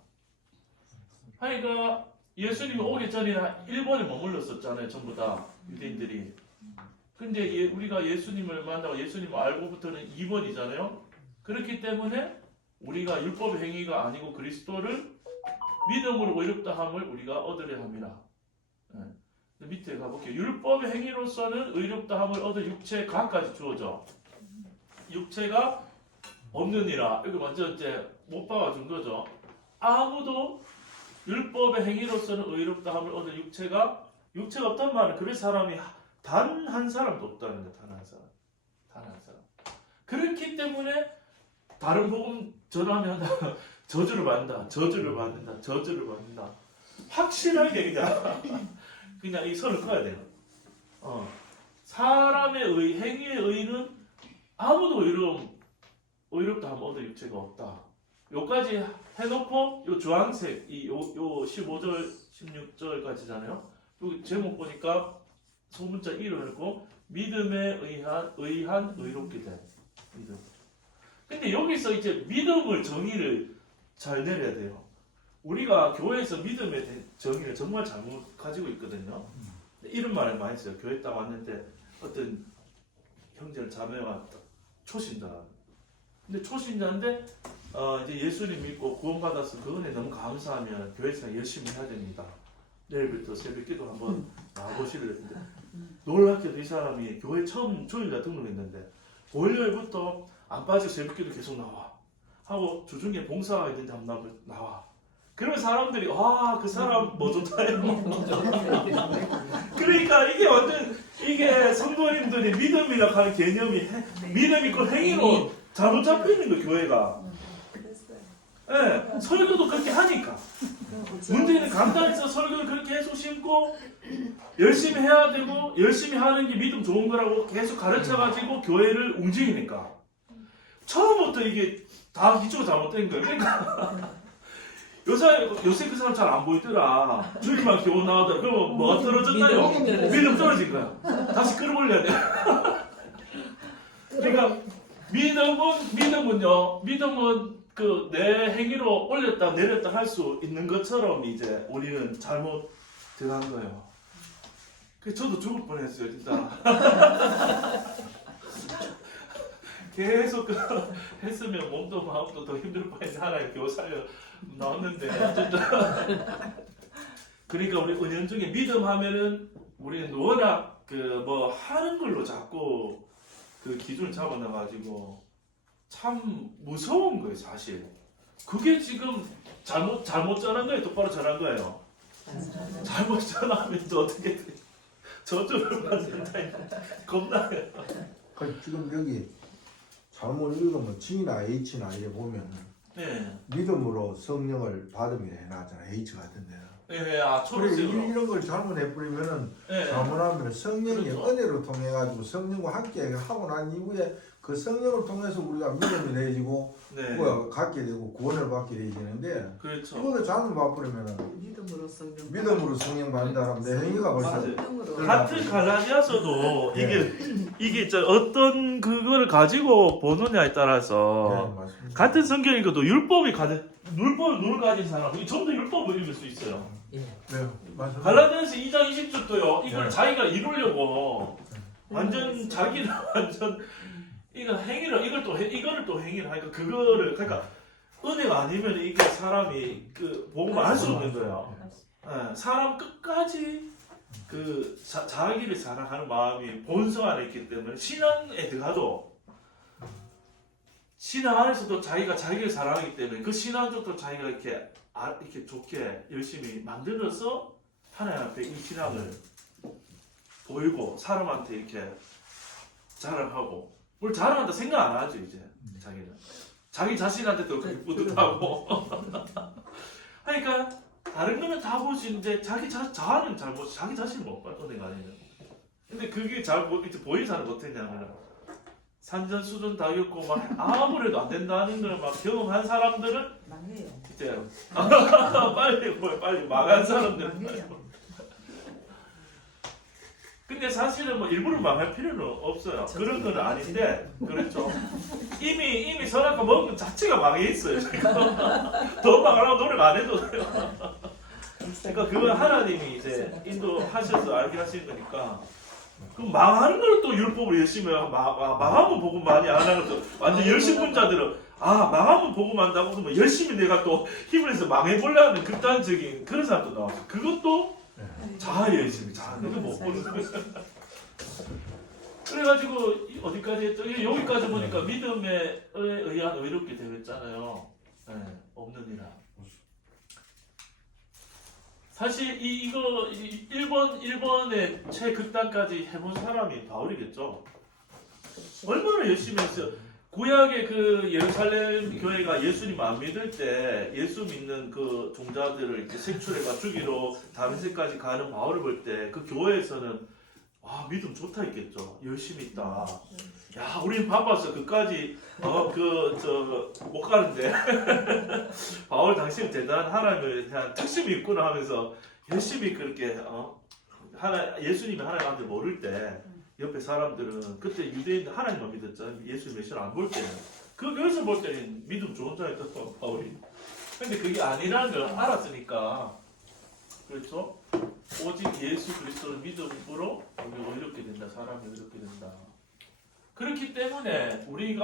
그러니까 예수님이 오기 전에는 일본에 머물렀었잖아요. 전부 다 유대인들이. 근데 우리가 예수님을 만나고 예수님을 알고부터는 2번이잖아요. 그렇기 때문에 우리가 율법의 행위가 아니고 그리스도를 믿음으로 의롭다 함을 우리가 얻으려 함이라. 밑에 가볼게요. 율법의 행위로서는 의롭다 함을 얻을 육체 각까지 주어져. 육체가 없느니라. 이거 먼저 이제 못 박아준 거죠. 아무도 율법의 행위로서는 의롭다 함을 얻을 육체가 없단 말은 그럴 사람이 단 한 사람도 없다는 거예요. 단 한 사람. 그렇기 때문에 다른 복음 전하면 저주를 받는다. 확실하게 그냥 이 선을 그어야 돼요. 사람의 행위의 의는 아무도 의롭다 하면 얻을 육체가 없다. 요까지 해놓고 요 주황색 요 15절 16절까지잖아요. 여기 제목 보니까 소문자 1을 해놓고 믿음에 의한 의롭게 된 믿음. 근데 여기서 이제 믿음을 정의를 잘 내려야 돼요. 우리가 교회에서 믿음의 정의를 정말 잘못 가지고 있거든요. 이런 말을 많이 써요. 교회 딱 왔는데 어떤 형제를 자매가 초신자. 근데 초신자인데 이제 예수님 믿고 구원받아서 그 은혜 너무 감사하면 교회에서 열심히 해야 됩니다. 내일부터 새벽기도 한번 나와보시려 했는데 놀랍게도 이 사람이 교회 처음 주일날 등록했는데 월요일부터 안 빠지고 새벽기도 계속 나와 하고 주중에 봉사가 있는데 한번 나와. 그러면 사람들이 그 사람 뭐 좋다 해요. 그러니까 이게 완전 이게 성도님들이 믿음이라고 하는 개념이 믿음 있고 행위로 잘못 잡혀 있는 거예요, 교회가. 예, 설교도 그렇게 하니까. 문제는 강단에서 설교를 그렇게 계속 심고 열심히 해야 되고 열심히 하는 게 믿음 좋은 거라고 계속 가르쳐가지고 교회를 움직이니까 처음부터 이게 다 기초가 잘못된 거예요. 그러니까 요새 그 사람 잘 안 보이더라. 주일만 교훈 나오더라. 그러면 뭐가 떨어졌나요? 믿음 떨어진 거야. 다시 끌어올려야 돼. 그러니까 믿음은 그 내 행위로 올렸다 내렸다 할 수 있는 것처럼 이제 우리는 잘못 들어간 거예요. 그래서 저도 죽을 뻔했어요, 진짜. 계속 했으면 몸도 마음도 더 힘들 뻔했는데 하나님 겨우 살려 나왔는데 그러니까 우리 은연중에 믿음 하면은 우리는 워낙 그 뭐 하는 걸로 자꾸 그 기준을 잡아놔가지고 참 무서운 거예요, 사실. 그게 지금 잘못 전한 거예요, 똑바로 전한 거예요. 잘못 전하면 또 어떻게 돼? 저주를 받는다. 겁나요. 지금 여기 잘못 읽으면 G나 H나 이래 보면 네. 믿음으로 성령을 받음이라 해놨잖아. H 같은 데는. 네, 그래 초록색으로. 이런 걸 잘못해버리면은 네. 잘못하면 성령이 그렇죠. 은혜로 통해 가지고 성령과 함께 하고 난 이후에 그 성령을 통해서 우리가 믿음이 내지고 네. 갖게 되고 구원을 받게 되는데 그렇죠. 이거를 잘못 봐버리면은 믿음으로 성령 받는다면 내 행위가 벌써 맞아요. 같은 갈라디아서도 네. 이게 어떤 그거를 가지고 보느냐에 따라서 네, 맞습니다. 같은 성경 읽어도 율법을 눈을 가진 사람이 전부 율법을 읽을 수 있어요. 네, 맞습니다. 갈라디아서 2장 20절도요. 이걸 네. 자기가 이루려고 완전 자기는 완전 이거 행위를 이거를 또 행위를 하니까 그러니까 은혜가 아니면 이게 사람이 그 복음을 알 수 없는 거예요. 네, 사람 끝까지 그 자기를 사랑하는 마음이 본성 안에 있기 때문에 신앙에 들어가도 신앙 안에서도 자기가 자기를 사랑하기 때문에 그 신앙적도 자기가 이렇게 좋게 열심히 만들어서 하나님 앞에 이 신앙을 보이고 사람한테 이렇게 자랑하고 뭘 자랑한다 생각 안 하죠 이제 자기는 자기 자신한테도 그렇게 뿌듯하고 그러니까 다른 거는 다 볼 수 있는데 자기 자아는 자기 자신을 못 봐요 은혜가 아니면. 근데 그게 잘 이제 보이는 사람 못했냐면 산전수전 다 겪고 막 아무래도 안 된다는 걸 막 경험한 사람들은 망해요. 이제 빨리 망한 사람들은 망해요. 근데 사실은 뭐 일부러 망할 필요는 없어요. 그런 건 아닌데 그렇죠. 이미 선악과 먹은 것 자체가 망해 있어요. 지금 더 망하려고 노력 안 해도 돼요. 그러니까 그거 하나님이 이제 인도하셔서 알게 하시는 거니까. 그럼 망하는 걸 또 율법을 열심히 해요. 망하면 복음 많이 안 하는 것도 완전 열심분자들은 망하면 복음 한다고 그러면 열심히 내가 또 힘을 내서 망해보려는 극단적인 그런 사람도 나왔어. 그것도 자아에 있습니다. 자아는 못 보는 거예요. 그래가지고 어디까지 했죠? 여기까지 보니까 믿음에 의한 의롭게 되었잖아요. 네, 없는 이라. 사실 이거 1번의 최극단까지 해본 사람이 바울이겠죠. 얼마나 열심히 했어요. 구약의 그 예루살렘 교회가 예수님 안 믿을 때 예수 믿는 그 종자들을 이렇게 색출해가 죽이러 다메섹까지 가는 바울을 볼 때 그 교회에서는 믿음 좋다 했겠죠. 열심히 있다. 야, 우린 바빠서 그까지 못 가는데 바울 당신은 대단한 하나님에 대한 특심이 있구나 하면서 열심히 그렇게 예수님이 하나님한테 모를 때 옆에 사람들은 그때 유대인 하나님만 믿었잖아요. 예수 메시아를 안 볼 때는 그 교회에서 볼 때는 믿음 좋은 자였던 바울이. 근데 그게 아니라는 걸 알았으니까 그렇죠. 오직 예수 그리스도를 믿음으로 우리가 의롭게 된다. 사람이 의롭게 된다. 그렇기 때문에 우리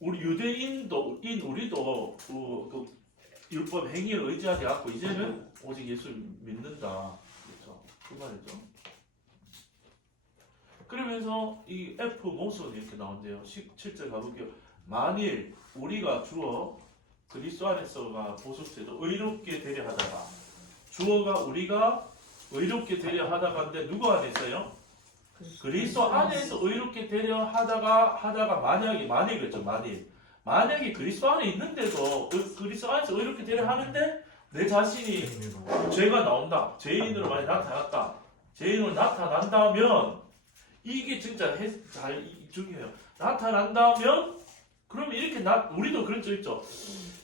유대인도 우리도 그 율법 행위를 의지하지 않고 이제는 오직 예수 믿는다. 그렇죠? 그 말이죠. 그러면서 이 F 모순이 이렇게 나온대요. 17절 가볼게요. 만일 우리가 주어 그리스도 안에서가 보석제도 의롭게 되려 하다가 주어가 우리가 의롭게 되려 하다가인데 누구 안에서요? 그리스도 안에서 의롭게 되려 하다가 만약에 그랬죠. 만약에 그리스도 안에 있는데도 그리스도 안에서 의롭게 되려 하는데 내 자신이 죄가 나온다. 죄인으로 많이 나타났다. 죄인으로 나타난다면 이게 진짜 잘 중요해요. 나타난다면 그러면 이렇게 우리도 그런 적 있죠.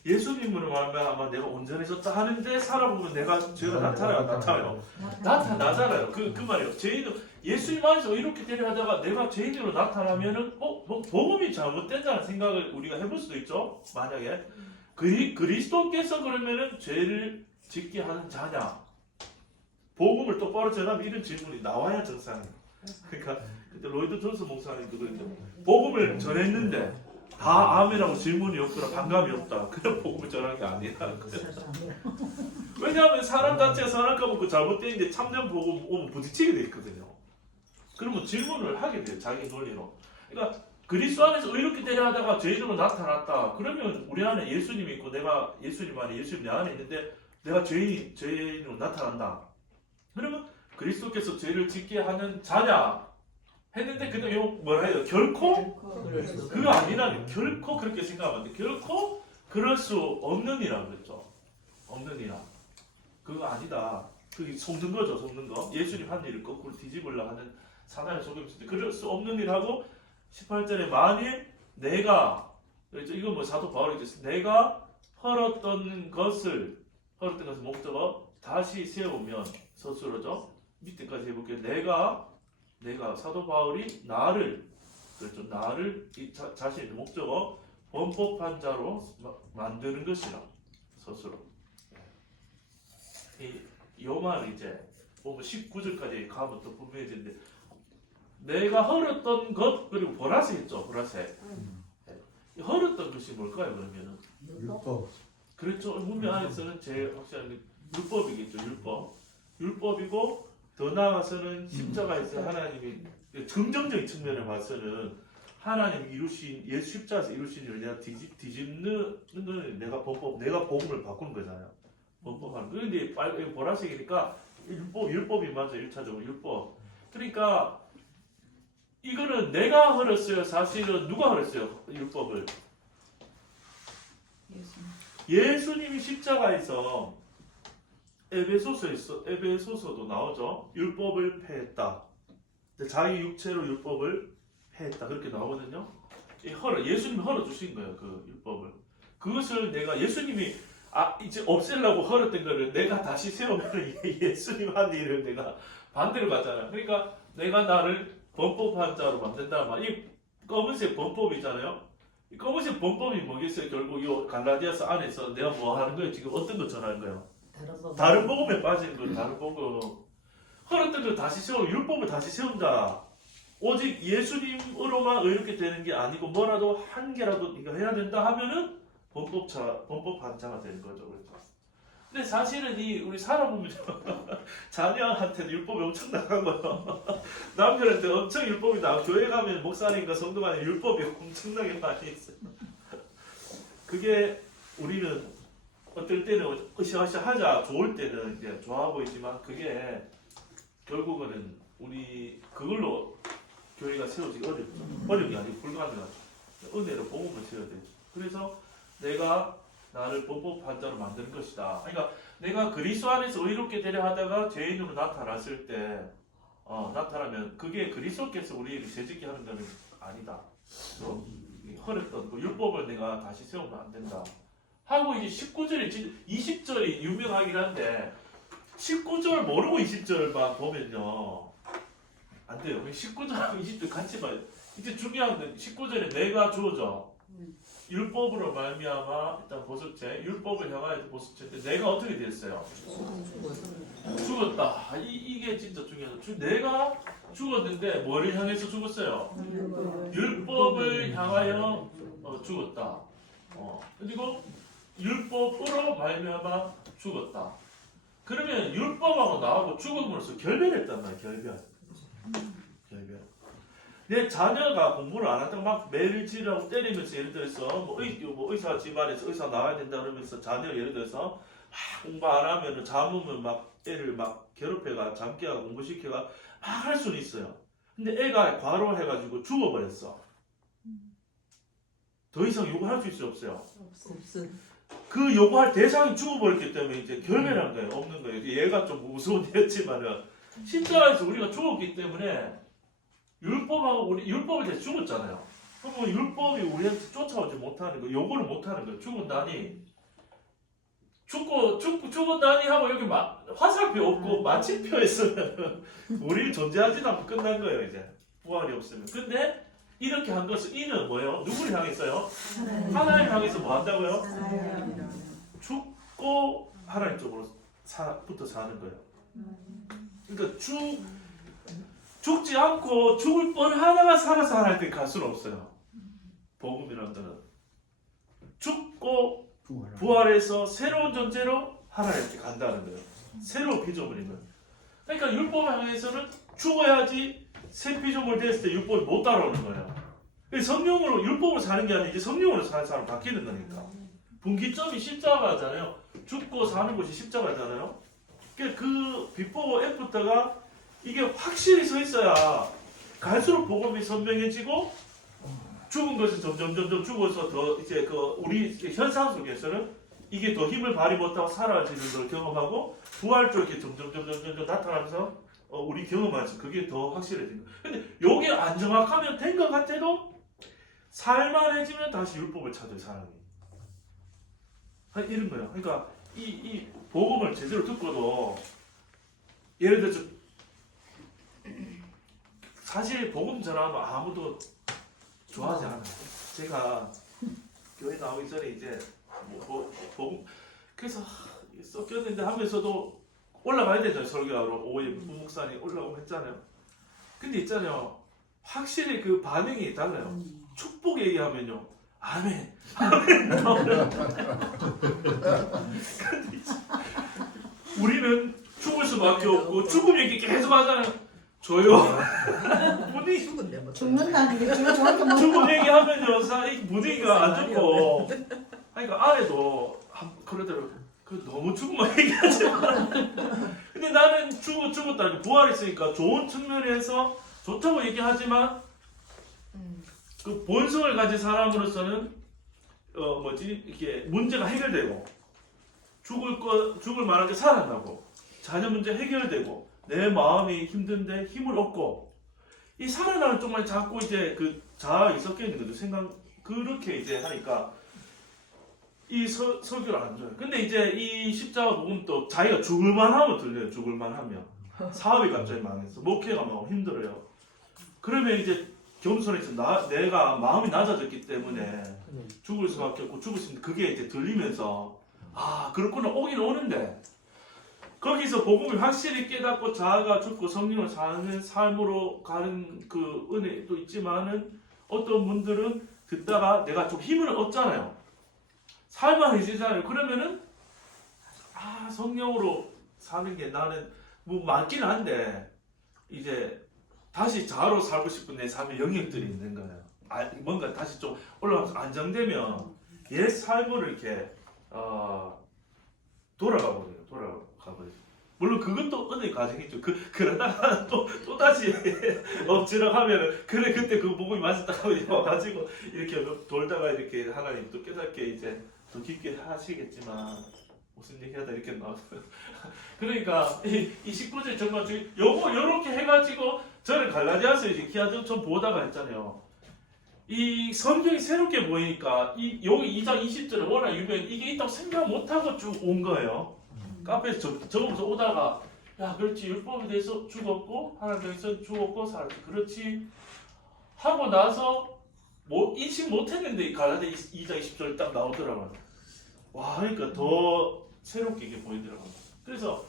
예수님으로 말하면 내가 온전해졌다 하는데 살아보면 내가 죄가 나타나요. 나타나잖아요. 그 말이에요. 죄인은 예수님 안에서 이렇게 되려 하다가 내가 죄인으로 나타나면은 뭐 복음이 잘못된다는 생각을 우리가 해볼 수도 있죠. 만약에 그리스도께서 그러면은 죄를 짓게 하는 자냐? 복음을 똑바로 전하면 이런 질문이 나와야 정상이에요. 그러니까 그때 로이드 존스 목사님도 그랬죠. 복음을 전했는데 다 아멘하고 질문이 없거나 반감이 없다. 그냥 복음을 전한 게 아니라. 왜냐하면 사람 자체가 선할 까먹고 잘못된 게 참된 복음 오면 부딪히게 돼 있거든요. 그러면 질문을 하게 돼요. 자기 논리로. 그러니까 그리스도 안에서 의롭게 되려 하다가 죄인으로 나타났다. 그러면 우리 안에 예수님이 있고 내가 예수님 안에 예수님 내 안에 있는데 내가 죄인으로 나타난다. 그러면 그리스도께서 죄를 짓게 하는 자냐? 했는데 그때 뭐라 해요? 결코 그거 아니라는 결코 그렇게 생각하면 안 돼. 결코 그럴 수 없는 이라 그랬죠. 없는 이라. 그거 아니다. 그게 속는 거죠. 속는 거. 예수님 한 일을 거꾸로 뒤집으려 하는 사단의 속임을 때 그럴 수 없는 일하고 18절에 만일 내가 이거 뭐 사도 바울이 내가 헐었던 것을 목적어 다시 세우면 서술어죠. 밑에까지 해볼게요. 내가 사도 바울이 나를 자신의 목적어 범법한 자로 만드는 것이라 스스로. 이 말을 이제 보면 19절까지 가면 또 분명해지는데 내가 헐었던 것 그리고 보라색 있죠. 보라색. 헐었던 것이 뭘까요? 그러면은 율법. 그렇죠. 문명 안에서는 제일 확실한 게 율법이겠죠. 율법이고 더 나아가서는 십자가에서 하나님이 긍정적인 측면을 봐서는 하나님이 이루신 예수 십자가에서 이루신 일을 내가 뒤집는 건 내가 복음을 바꾸는 거잖아요. 범법하는. 그런데 보라색이니까 율법이 맞아. 1차적으로 율법. 그러니까 이거는 내가 헐었어요. 사실은 누가 헐었어요? 율법을. 예수님이 십자가에서 에베소서도 나오죠. 율법을 폐했다. 자기 육체로 율법을 폐했다. 그렇게 나오거든요. 예수님이 헐어주신 거예요. 그 율법을. 그것을 내가 예수님이 이제 없애려고 헐었던 거를 내가 다시 세우면 예수님 한 일을 내가 반대로 갔잖아요. 그러니까 내가 나를 범법한 자로 만든다. 이 검은색 범법이잖아요. 이 검은색 범법이 뭐겠어요? 결국 이 갈라디아서 안에서 내가 뭐 하는 거예요? 지금 어떤 거 전하는 거예요? 다른 복음에 빠진 거, 다른 복음. 헐었던 걸 다시 세우고 율법을 다시 세운다. 오직 예수님으로만 의롭게 되는 게 아니고 뭐라도 한 개라도 네가 해야 된다 하면은 범법한 자가 되는 거죠. 그렇죠. 근데 사실은 우리 살아보면 자녀한테는 율법이 엄청 나가고요. 남편한테 엄청 율법이 나가고 교회 가면 목사님과 성도 간에 율법이 엄청나게 많이 있어요. 그게 우리는 어떨 때는 으쌰으쌰 하자 좋을 때는 이제 좋아 보이지만 그게 결국은 우리 그걸로 교회가 세워지기 어렵죠. 어려운 게 아니고 불가능하죠. 은혜로 복음을 세워야 되죠. 그래서 내가 나를 범법한 자로 만드는 것이다. 그러니까 내가 그리스도 안에서 의롭게 되려 하다가 죄인으로 나타났을 때 나타나면 그게 그리스도께서 우리에게 죄짓게 하는 것은 아니다. 헐었던 그 율법을 내가 다시 세우면 안 된다. 하고 이제 19절이 20절이 유명하긴 한데 19절 모르고 20절만 보면요 안 돼요. 19절하고 20절 같이 봐요. 이제 중요한 건 19절에 내가 주어져. 율법으로 말미암아 일단 보석죄, 율법을 향하여 보석죄인데 내가 어떻게 됐어요? 죽었다. 이게 진짜 중요하다. 내가 죽었는데 뭐를 향해서 죽었어요? 율법을 향하여 죽었다. 그리고 율법으로 말미암아 죽었다. 그러면 율법하고 나하고 죽음으로써 결별했단 말이야. 결별. 내 자녀가 공부를 안 한다고 막 매를 지르고 때리면서 예를 들어서 뭐 의사 집안에서 의사 나와야 된다 그러면서 자녀 예를 들어서 막 공부 안 하면은 잠으면 막 애를 막 괴롭혀가 잠깨가 공부시켜가 막 할 수는 있어요. 근데 애가 과로해가지고 죽어버렸어. 더 이상 요구할 수 있어요, 없어요? 없어. 그 요구할 대상이 죽어버렸기 때문에 이제 결별한 거예요. 없는 거예요. 얘가 좀 무서운 얘였지만은 십자가에서 우리가 죽었기 때문에 율법하고 우리 율법에 대해 죽었잖아요. 그럼 율법이 우리한테 쫓아오지 못하는 거, 요구를 못하는 거예요. 죽었다니 죽었다니 하고 여기 화살표 없고 마침표 있으면 우리 존재하지 않고 끝난 거예요. 이제 부활이 없으면. 근데 이렇게 한 것은 이는 뭐예요? 누구를 향해서요? 하나님 향해서 뭐 한다고요? 죽고 하나님 쪽으로 부터 사는 거예요. 그러니까 죽지 않고 죽을 뻔하다가 살아서 하나님 갈 수는 없어요. 복음이라는 거는 죽고 부활해서 새로운 존재로 하나님께 간다는 거예요. 새로운 피조물인 거예요. 그러니까 율법을 향해서는 죽어야지 새 피조물 됐을 때 율법이 못 따라오는 거예요. 성령으로 율법으로 사는 게 아니라 이제 성령으로 사는 사람 바뀌는 거니까. 분기점이 십자가잖아요. 죽고 사는 곳이 십자가잖아요. 그 비포 애프터가 이게 확실히 서 있어야 갈수록 복음이 선명해지고 죽은 것은 점점 죽어서 더 이제 우리 현상 속에서는 이게 더 힘을 발휘 못하고 사라지는 걸 경험하고 부활 쪽에 점점 나타나면서 우리 경험하면서 그게 더 확실해지는 거예요. 근데 요게 안 정확하면 된 것 같아도 살만해지면 다시 율법을 찾아요, 사람이. 이런 거예요. 그러니까 이 복음을 제대로 듣고도 예를 들어서 사실 복음 전하면 아무도 좋아하지 않아요. 제가 교회 나오기 전에 이제 복음 그래서 섞였는데 하면서도 올라가야 되잖아요. 설교하러 오후에 부목사님 올라오고 했잖아요. 근데 있잖아요. 확실히 그 반응이 달라요. 축복 얘기하면요. 아멘. 우리는 죽을 수밖에 없고 죽음 얘기 계속 하잖아요. 조용. 분위기 죽는다는 게 정확히 죽음 얘기하면요. 이 분위기가 안 좋고. 그러니까 아내도 그러더라고. 너무 죽음만 얘기하지 마. 근데 나는 죽었다. 부활했으니까 좋은 측면에서 좋다고 얘기하지만 그 본성을 가진 사람으로서는 이게 문제가 해결되고 죽을 만한 게 살아나고 자녀 문제 해결되고 내 마음이 힘든데 힘을 얻고 이 살아나는 쪽만 자꾸 이제 그 자아에 섞여 있는 거죠. 생각 그렇게 이제 하니까 이 설교를 안 줘요. 근데 이제 이 십자가 복음 또 자기가 죽을만 하면 들려요. 죽을만 하면 사업이 갑자기 망했어. 목회가 막 힘들어요. 그러면 이제 겸손해서 내가 마음이 낮아졌기 때문에 죽을 수밖에 없고 죽을 수 있는 그게 이제 들리면서 그렇구나 오긴 오는데 거기서 복음을 확실히 깨닫고 자아가 죽고 성령을 사는 삶으로 가는 그 은혜도 있지만은 어떤 분들은 듣다가 내가 좀 힘을 얻잖아요. 살만해지잖아요. 그러면은 성령으로 사는 게 나는 뭐 맞긴 한데 이제 다시 자아로 살고 싶은 내 삶의 영역들이 있는 거예요. 뭔가 다시 좀 올라가서 안정되면 옛 삶으로 이렇게 돌아가버려요. 물론 그것도 은혜의 과정이죠. 그러다가 또 다시 엎지락하면은 그래 그때 그 복음이 맞았다 하고 가지고 이렇게 돌다가 이렇게 하나님 또 깨닫게 이제 더 깊게 하시겠지만 무슨 얘기하다 이렇게 나왔어요. 그러니까 이 19절 정말 요렇게 해가지고 저를 갈라디아서 이제 기아전천 보다가 했잖아요. 이 성경이 새롭게 보이니까 여기 2장 20절에 워낙 유명해 이게 있다고 생각 못하고 쭉 온 거예요. 카페에서 적으면서 오다가 야 그렇지 율법에 대해서 죽었고 하나님에 대해서 죽었고 살았지 그렇지 하고 나서 뭐 인식 못했는데 갈라디아 2장 20절 딱 나오더라고요. 와 그러니까 더 새롭게 이게 보이더라고요. 그래서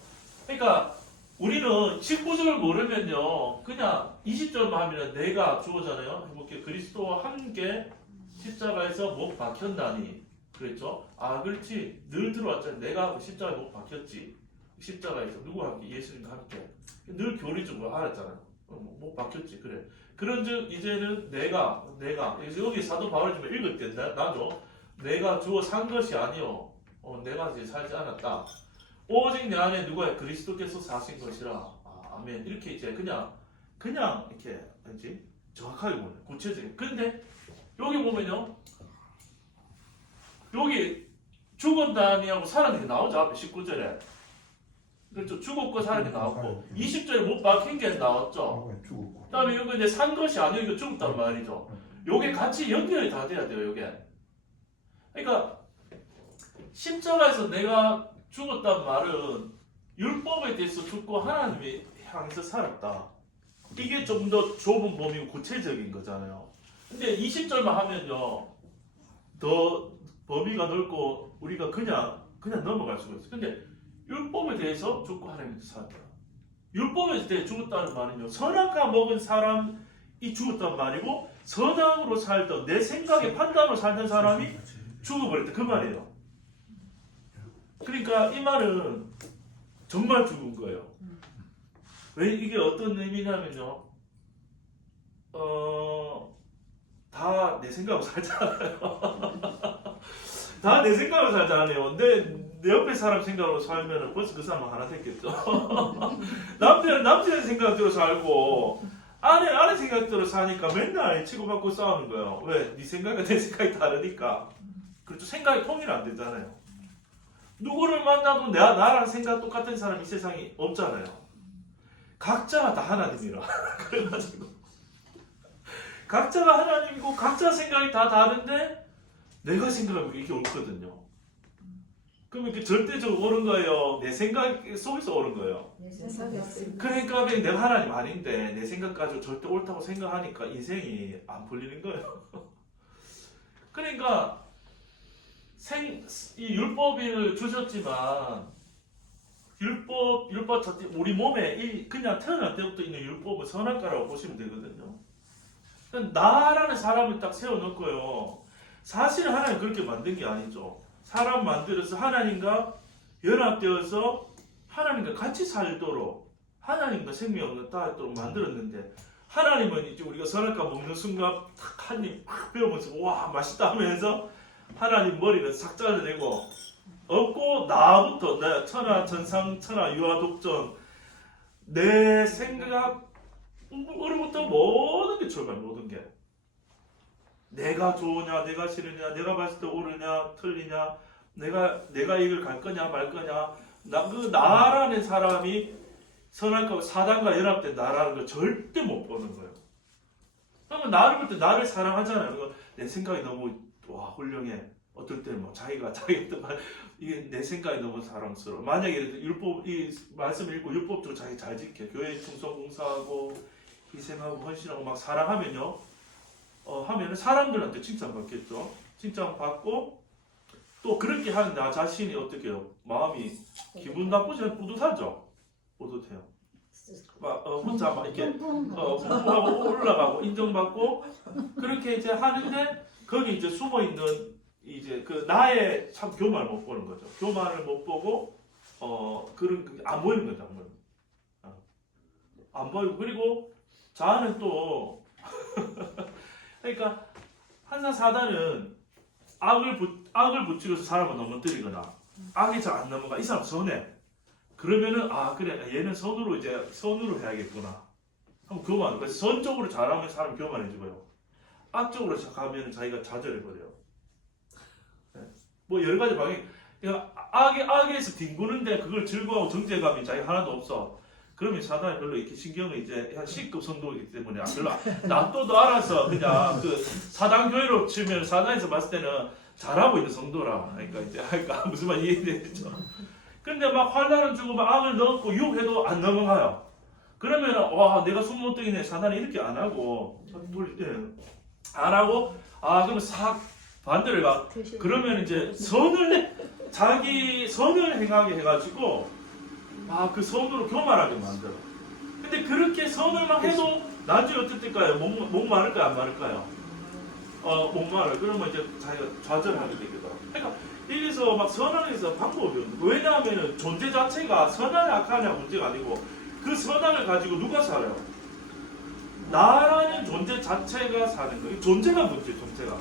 그러니까 우리는 19절을 모르면요 그냥 20절만 하면 내가 주어잖아요. 해볼게요. 그리스도와 함께 십자가에서 못 박혔나니 그랬죠? 그렇지 늘 들어왔잖아요. 내가 십자가에 못 박혔지 십자가에서 누구와 함께 예수님과 함께 늘 교리적으로 알았잖아요. 못 바뀌었지 그래. 그런즉 이제는 내가 여기 사도 바울이 좀 읽을 때 나도 내가 주어 산 것이 아니요 내가 이제 살지 않았다. 오직 내 안에 누가 그리스도께서 사신 것이라. 아멘. 이렇게 이제 그냥 이렇게 왠지 정확하게 보네. 구체적인. 근데 여기 보면요. 여기 죽었다니 하고 살았는 게 나오죠. 앞에 19절에. 그렇죠. 죽었고 살은 게 나왔고 20절에 못 박힌 게 나왔죠. 죽었고. 그다음에 이거 이제 산 것이 아니고 이거 죽었단 말이죠. 요게 같이 연결이 다 돼야 돼요. 요게. 그러니까 십자가에서 내가 죽었단 말은 율법에 대해서 죽고 하나님이 향해서 살았다. 이게 좀 더 좁은 범위고 구체적인 거잖아요. 근데 20절만 하면요. 더 범위가 넓고 우리가 그냥 넘어갈 수가 있어요. 근데 율법에 대해서 죽고 하나님께 살았다. 율법에 대해 죽었다는 말은요. 선악과 먹은 사람이 죽었단 말이고 선악으로 살던 내 생각의 판단으로 살던 사람이 죽어버렸다. 그 말이에요. 그러니까 이 말은 정말 죽은 거예요. 왜 이게 어떤 의미냐면요. 다 내 생각으로 살잖아요. 다 내 생각으로 살잖아요. 내 옆에 사람 생각으로 살면 벌써 그 사람은 하나 됐겠죠. 남편은 남편의 생각대로 살고 아내 생각대로 사니까 맨날 치고받고 싸우는 거예요. 왜? 네 생각과 내 생각이 다르니까. 그렇죠. 생각이 통일 안 되잖아요. 누구를 만나도 나랑 생각 똑같은 사람이 이 세상에 없잖아요. 각자가 다 하나님이라. 그래가지고 각자가 하나님이고 각자 생각이 다 다른데 내가 생각하면 이렇게 옳거든요. 그럼 이렇게 절대적으로 옳은 거예요? 내 생각 속에서 옳은 거예요? 내 생각이었습니다. 그러니까 내가 하나님 아닌데 내 생각 가지고 절대 옳다고 생각하니까 인생이 안 풀리는 거예요. 그러니까 이 율법을 주셨지만 율법 자체 우리 몸에 그냥 태어날 때부터 있는 율법은 선악과라고 보시면 되거든요. 나라는 사람을 딱 세워놓고요. 사실은 하나님 그렇게 만든 게 아니죠. 사람 만들어서 하나님과 연합되어서 하나님과 같이 살도록 하나님과 생명을 따르도록 만들었는데 하나님은 이제 우리가 선악과 먹는 순간 탁 한 입 팍 배우면서 와 맛있다 하면서 하나님 머리는 싹 잘라내고 없고 나부터 내 천하 천상 천하 유아 독전 내 생각으로부터 모든 게 출발 모든 게 내가 좋으냐 내가 싫으냐 내가 봤을 때 옳으냐 틀리냐 내가 이걸 갈 거냐 말 거냐 그 나라는 사람이 선악과 사단과 연합된 나라는 걸 절대 못 보는 거예요. 그러면 나를 볼 때 나를 사랑하잖아요. 내 생각이 너무 와 훌륭해. 어떨 때는 뭐 자기가 이게 내 생각이 너무 사랑스러워. 만약에 율법 이 말씀 읽고 율법적으로 자기 잘 지켜 교회 충성 봉사하고 희생하고 헌신하고 막 사랑하면요. 하면은 사람들한테 칭찬받겠죠. 칭찬받고 또 그렇게 하는 나 자신이 어떻게 해요? 마음이 기분 나쁘지 않고 뿌듯하죠. 뿌듯해요. 막 혼자 막 이렇게 공부하고 올라가고 인정받고 그렇게 이제 하는데 거기 이제 숨어 있는 이제 그 나의 참 교만을 못 보는 거죠. 교만을 못 보고 그런 안 보이는 거죠. 안 보이고 그리고 자아는 또 그러니까 항상 사단은 악을 붙이고서 사람을 넘어뜨리거나 악이 잘 안 넘어가 이 사람 선해. 그러면은 그래 얘는 선으로 해야겠구나. 한번 교만. 그래서 선적으로 잘하면 사람 교만해지고요. 악적으로 가면 자기가 좌절해버려요. 뭐 여러 가지 방향. 그러니까 악에서 뒹구는데 그걸 즐거워하고 정죄감이 자기 하나도 없어. 그러면 사단이 별로 이렇게 신경을 이제 한 C급 성도이기 때문에 별로 놔둬도 알아서 그냥 그 사단 교회로 치면 사단에서 봤을 때는 잘하고 있는 성도라. 그러니까 무슨 말 이해되죠? 근데 막 환란을 주고 막 악을 넣고 유혹해도 안 넘어가요. 그러면 와 내가 손못뜨기네. 사단이 이렇게 안 하고 그러면 싹 반대로 가. 그러면 이제 자기 선을 행하게 해가지고 그 선으로 교만하게 만들어. 근데 그렇게 선을 막 해도 나중에 어떨까요? 목 마를까요? 안 마를까요? 목 마를. 그러면 이제 자기가 좌절하게 되거든. 그러니까 여기서 막 선악에서 방법이 없는 거예요. 왜냐하면 존재 자체가 선하냐 악하냐 문제가 아니고 그 선악을 가지고 누가 살아요? 나라는 존재 자체가 사는 거예요. 존재가 문제예요. 존재가.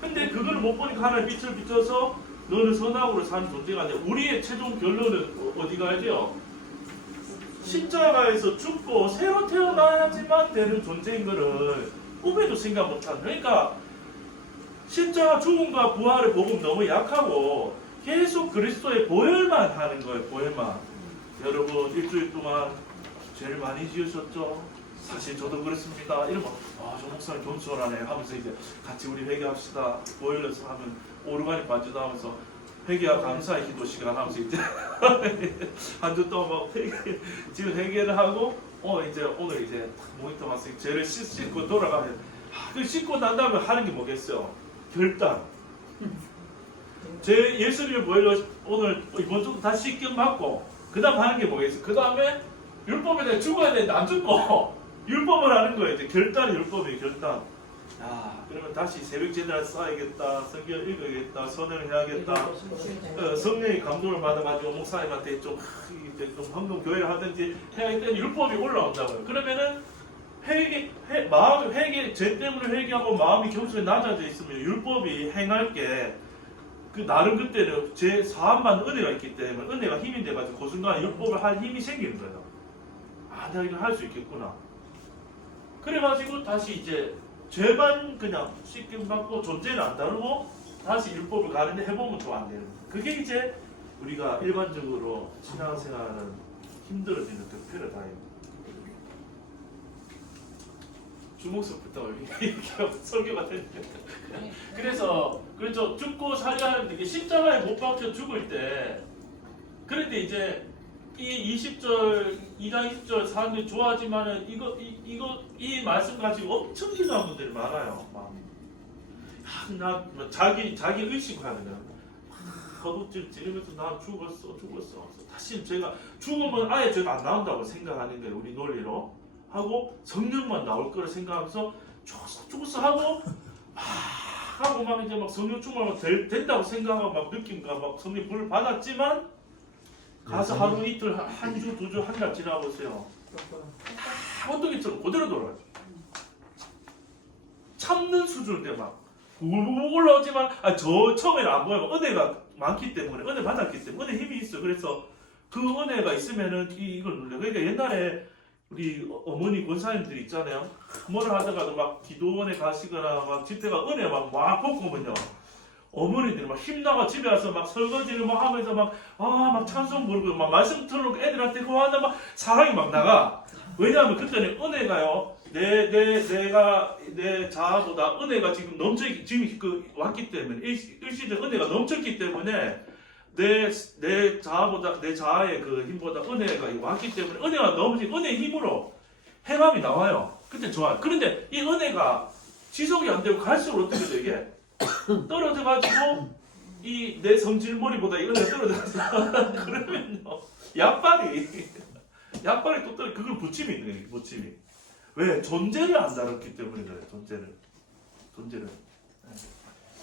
근데 그걸 못 보니까 하나의 빛을 비춰서 너는 선악으로 사는 존재가 아니야. 우리의 최종 결론은 어디 가야 돼요? 십자가에서 죽고 새로 태어나야지만 되는 존재인 거를 꿈에도 생각 못하는. 그러니까 십자가 죽음과 부활의 복음 너무 약하고 계속 그리스도의 보혈만 하는 거예요. 보혈만. 여러분 일주일 동안 죄를 많이 지으셨죠? 사실 저도 그렇습니다. 이러면 저 목사님 존수하네 하면서 이제 같이 우리 회개합시다. 보혈 연습하면 오르간이 빠져나오면서 회개와 감사의 기도 시간 하면서 이제 한 주 동안 막 지금 회개를 하고 오늘 이제 모니터 와서 죄를 씻고 돌아가면 그 씻고 난 다음에 하는 게 뭐겠어요? 결단. 제 예수님을 보혈로 오늘 이번 주도 다시 씻김 받고 그 다음 하는 게 뭐겠어요? 그 다음에 율법에 대해 죽어야 되는데 안 죽고 율법을 하는 거예요. 이제 결단이 율법이에요. 결단. 그러면 다시 새벽 제대로 쌓아야겠다. 성경 읽어야겠다. 선을 해야겠다. 성령의 감동을 받아가지고 목사님한테 좀 황금 교회를 하든지 해야 되는 율법이 올라온다고요. 그러면은 마음 회개, 죄 때문에 회개하고 마음이 경솔에 낮아져 있으면 율법이 행할 게 그 나름 그때는 제 사함만 은혜가 있기 때문에 은혜가 힘이 돼가지고 그 순간 율법을 할 힘이 생기는 거예요. 내가 이걸 할 수 있겠구나. 그래가지고 다시 이제 죄만 그냥 씻김 받고 존재를 안 다루고 다시 율법을 가는데 해보면 또 안 되는 거예요. 그게 이제 우리가 일반적으로 신앙생활은 힘들어지는 그 패러다임. 주목석부터 이렇게 설교가 되는데 그래서 그렇죠. 죽고 살려야 하는데 이게 십자가에 못 박혀 죽을 때 그런데 이제 이 20절 2장 20절 사람들이 좋아하지만은 이 말씀 가지고 엄청 기도하는 분들이 많아요. 나 자기 의식하는 거야. 거북질 지르면서 나 죽었어. 다시 제가 죽으면 아예 죄가 안 나온다고 생각하는 거예요. 우리 논리로. 하고 성령만 나올 거를 생각하면서 죽었어 하고 막 이제 막 성령 충만하면 된다고 생각하고 막 느낌과 막 성령 불을 받았지만 가서 하루 이틀 한 주 두 주 한 달 지나보세요. 호떡이처럼 그대로 돌아요. 참는 수준인데 막 구글구글 올라오지만 저 처음에는 안 보여요. 은혜가 많기 때문에 은혜 받았기 때문에 은혜 힘이 있어. 그래서 그 은혜가 있으면은 이걸 눌려. 그러니까 옛날에 우리 어머니 권사님들이 있잖아요. 뭐를 하다가도 막 기도원에 가시거나 막 집회가 은혜 막 뽑고면요. 어머니들이 막 힘나가 집에 와서 막 설거지를 막 하면서 막 찬송 부르고 막 말씀 틀어놓고 애들한테 그거 하다 막 사랑이 막 나가. 왜냐하면 그때는 은혜가요. 내가 내 자아보다 은혜가 지금 지금 왔기 때문에 일시적 은혜가 넘쳤기 때문에 내 자아보다 내 자아의 그 힘보다 은혜가 왔기 때문에 은혜가 넘치고 은혜의 힘으로 행함이 나와요. 그때 좋아요. 그런데 이 은혜가 지속이 안 되고 갈수록 어떻게 돼 이게 떨어져가지고 이 내 성질머리보다 이 은혜가 떨어져서 그러면요 약발이 또 떨어. 그걸 부침이 있는 거예요. 부침이. 왜? 존재를 안 다뤘기 때문에 그래요. 존재를.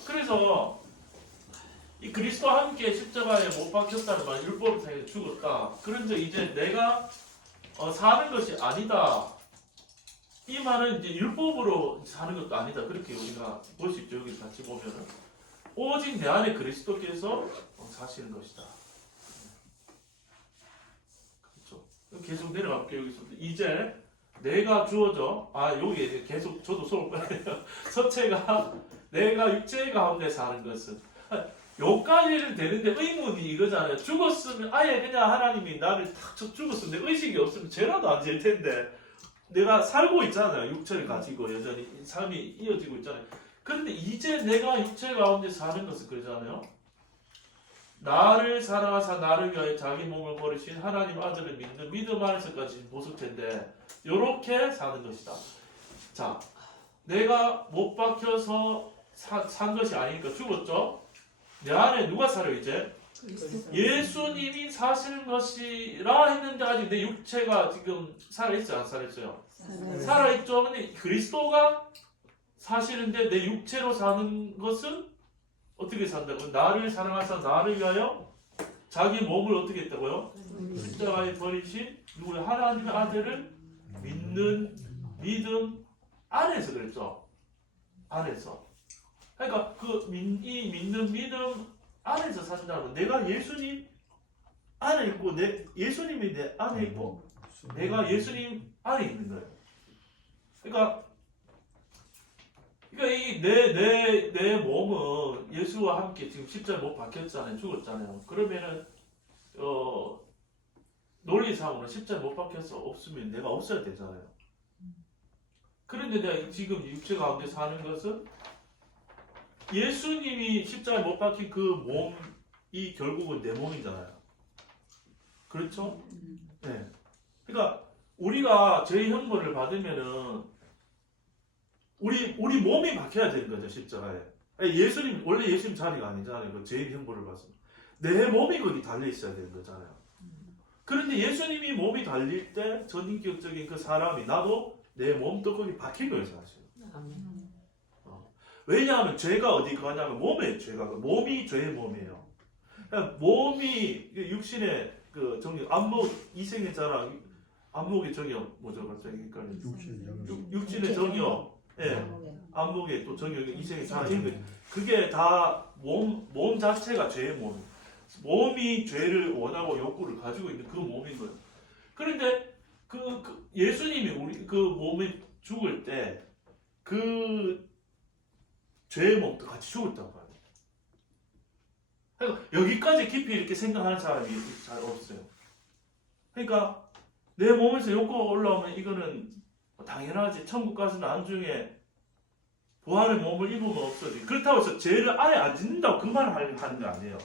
그래서 이 그리스도와 함께 십자가에 못 박혔다는 말, 율법을 통해 죽었다. 그런데 이제 내가 사는 것이 아니다. 이 말은 이제 율법으로 사는 것도 아니다. 그렇게 우리가 볼 수 있죠. 여기 같이 보면은 오직 내 안에 그리스도께서 사시는 것이다. 그렇죠. 계속 내려갈게요. 여기서 이제 내가 주어져. 여기 계속 저도 손을 빼요. 서체가 내가 육체 가운데 사는 것은. 여기까지는 되는데 의문이 이거잖아요. 죽었으면 아예 그냥 하나님이 나를 탁 죽었으면 내 의식이 없으면 죄라도 안 질 텐데 내가 살고 있잖아요. 육체를 가지고 여전히 삶이 이어지고 있잖아요. 그런데 이제 내가 육체 가운데 사는 것은 그러잖아요. 나를 사랑하사 나를 위하여 자기 몸을 버리신 하나님 아들을 믿는 믿음 안에서까지 보석체인데 이렇게 사는 것이다. 자, 내가 못 박혀서 산 것이 아니니까 죽었죠. 내 안에 누가 살아요 이제? 예수님이 사시는 것이라 했는데 아직 내 육체가 지금 살아있어요? 안 살아있어요? 살아있죠. 근데 그리스도가 사시는데 내 육체로 사는 것은 어떻게 산다고? 나를 사랑하사 나를 위하여 자기 몸을 어떻게 했다고요? 십자가에 버리신 누구의 하나님의 아들을 믿는 믿음 안에서 그랬죠. 안에서. 그러니까 이 믿는 믿음 안에서 산다는 내가 예수님 안에 있고 예수님이 내 안에 있고 내가 예수님 안에 있는 거예요. 그러니까 이 내 몸은 예수와 함께 지금 십자가에 못 박혔잖아요. 죽었잖아요. 그러면은 논리상으로 십자가에 못 박혀서 없으면 내가 없어야 되잖아요. 그런데 내가 지금 육체 가운데 사는 것은 예수님이 십자가에 못 박힌 그 몸이 결국은 내 몸이잖아요. 그렇죠? 네. 그러니까 우리가 죄의 형벌을 받으면은 우리 몸이 박혀야 되는 거죠, 십자가에. 예수님 원래 예수님 자리가 아니잖아요. 그 죄의 형벌을 받으면 내 몸이 거기 달려 있어야 되는 거잖아요. 그런데 예수님이 몸이 달릴 때 전인격적인 그 사람이 나도 내 몸도 거기 박힌 거예요, 사실. 왜냐하면 죄가 어디 가냐면 몸에 죄가 몸이 죄의 몸이에요. 그러니까 몸이 육신의 그 정리 안목 이생의 자랑 안목의 정역 뭐죠, 갑자기 헷갈리네. 육신의 정역, 예, 안목의 또 정역 이생의 자랑 그게 다 몸 자체가 죄의 몸. 몸이 죄를 원하고 욕구를 가지고 있는 그 몸인 거예요. 그런데 그 예수님이 우리 그 몸에 죽을 때 그 죄의 몸도 같이 죽었다고 봐요. 그러니까 여기까지 깊이 이렇게 생각하는 사람이 잘 없어요. 그러니까 내 몸에서 욕구가 올라오면 이거는 당연하지. 천국 가서 나중에 부활의 몸을 입으면 없어지. 그렇다고 해서 죄를 아예 안 짓는다고 그 말을 하는 거 아니에요.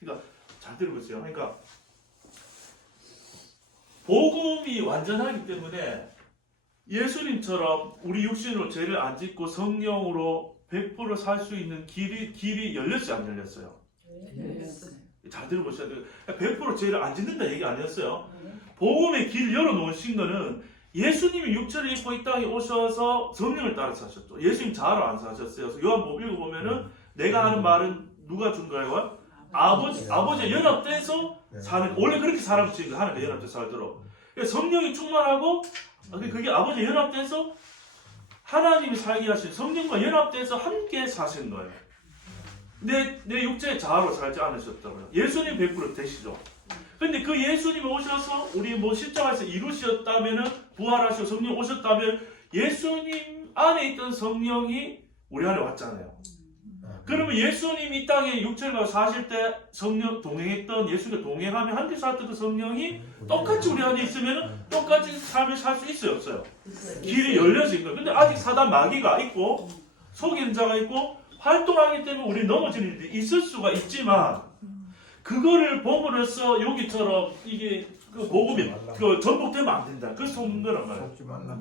그러니까 잘 들어보세요. 그러니까 복음이 완전하기 때문에 예수님처럼 우리 육신으로 죄를 안 짓고 성령으로 100% 살 수 있는 길이 열렸어요, 안 열렸어요? 잘 들어보셔야 돼요. 100% 죄를 안 짓는다 얘기 아니었어요. 복음의 길을 열어놓으신 거는 예수님이 육체를 입고 이 땅에 오셔서 성령을 따라 사셨죠. 예수님 자아로 안 사셨어요. 요한복음 읽어보면은 내가 하는 말은 누가 준 거예요? 아버지 연합돼서 사는, 원래 그렇게 사람 지은 거 하나님과 연합돼서 살도록. 성령이 충만하고 그게 아버지 연합돼서 하나님이 살게 하신 성령과 연합돼서 함께 사신 거예요. 내 육체의 자아로 살지 않으셨다고요. 예수님 100% 되시죠. 근데 그 예수님이 오셔서 우리 십자가에서 이루셨다면은 부활하시고 성령 오셨다면 예수님 안에 있던 성령이 우리 안에 왔잖아요. 그러면 예수님이 이 땅에 육체를 가지고 사실 때 성령 동행했던 예수님과 동행하며 함께 살았던 그 성령이 똑같이 우리 안에 있으면 똑같이 삶을 살 수 있어요, 없어요? 길이 열려진 거예요. 근데 아직 사단 마귀가 있고 속이는 자가 있고 활동하기 때문에 우리 넘어지는 일이 있을 수가 있지만 그거를 봄으로써 여기처럼 이게 그 복음이 그 전복되면 안 된다. 그래서 속는 거란 말이에요. 속지 말라.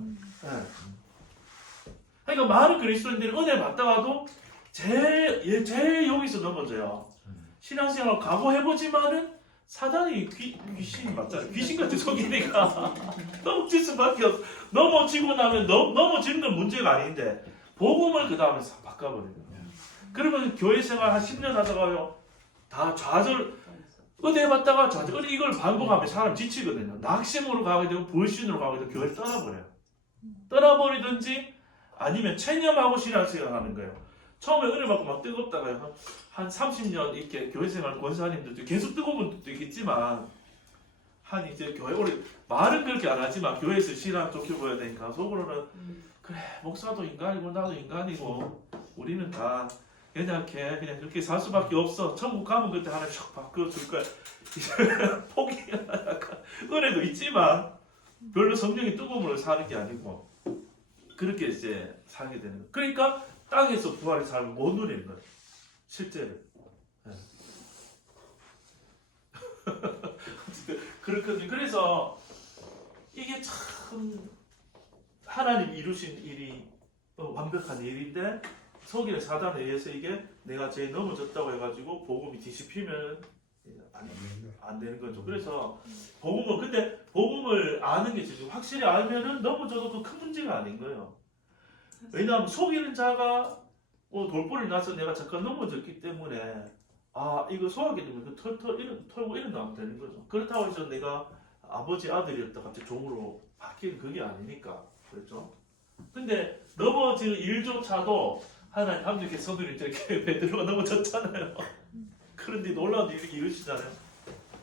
그러니까 많은 그리스도인들이 은혜 받다가도 제일 여기서 넘어져요. 신앙생활 각오해보지만은 사단이 귀신 맞잖아요. 귀신 같은 속이니까 넘칠 수밖에 없어. 넘어지고 나면 넘어지는 건 문제가 아닌데 복음을 그 다음에 바꿔버려요. 그러면 교회 생활 한 10년 하다가요 다 좌절 은혜 받다가 좌절 이걸 반복하면 사람 지치거든요. 낙심으로 가게 되고 불신으로 가게 되고 교회를 떠나버려요. 떠나버리든지 아니면 체념하고 신앙생활 하는 거예요. 처음에 은혜 받고 막 뜨겁다가요. 한 30년 이렇게 교회 생활 권사님들도 계속 뜨거운 분들도 있겠지만 한 이제 교회 오래 말은 그렇게 안 하지만 교회에서 신앙 좋게 보여야 되니까 속으로는 그래 목사도 인간이고 나도 인간이고 우리는 다 그냥 그렇게 살 수밖에 없어. 천국 가면 그때 하나 샥 바꿔줄 거야. 포기 약간 은혜도 있지만 별로 성령이 뜨거움으로 사는 게 아니고 그렇게 이제 살게 되는 거예요. 그러니까 땅에서 부활의 삶을 못 누리는 거예요. 실제로. 그렇거든요. 그래서 이게 참 하나님 이루신 일이 완벽한 일인데 속이는 사단에 의해서 이게 내가 제일 넘어졌다고 해가지고 복음이 뒤집히면 안 되는 거죠. 그래서 복음은 근데 복음을 아는 게 지금 확실히 알면은 넘어져도 그 큰 문제가 아닌 거예요. 왜냐하면 속이는 자가 돌보리 나서 내가 잠깐 넘어졌기 때문에 이거 소화하게 되면 그 털고 일어나면 되는 거죠. 그렇다고 해서 내가 아버지 아들이었다 갑자기 종으로 바뀐 그게 아니니까. 그렇죠? 근데 넘어질 일조차도 하나님 함께 서두리 이렇게 베드로가 넘어졌잖아요. 그런데 놀라운 일이 이루시잖아요.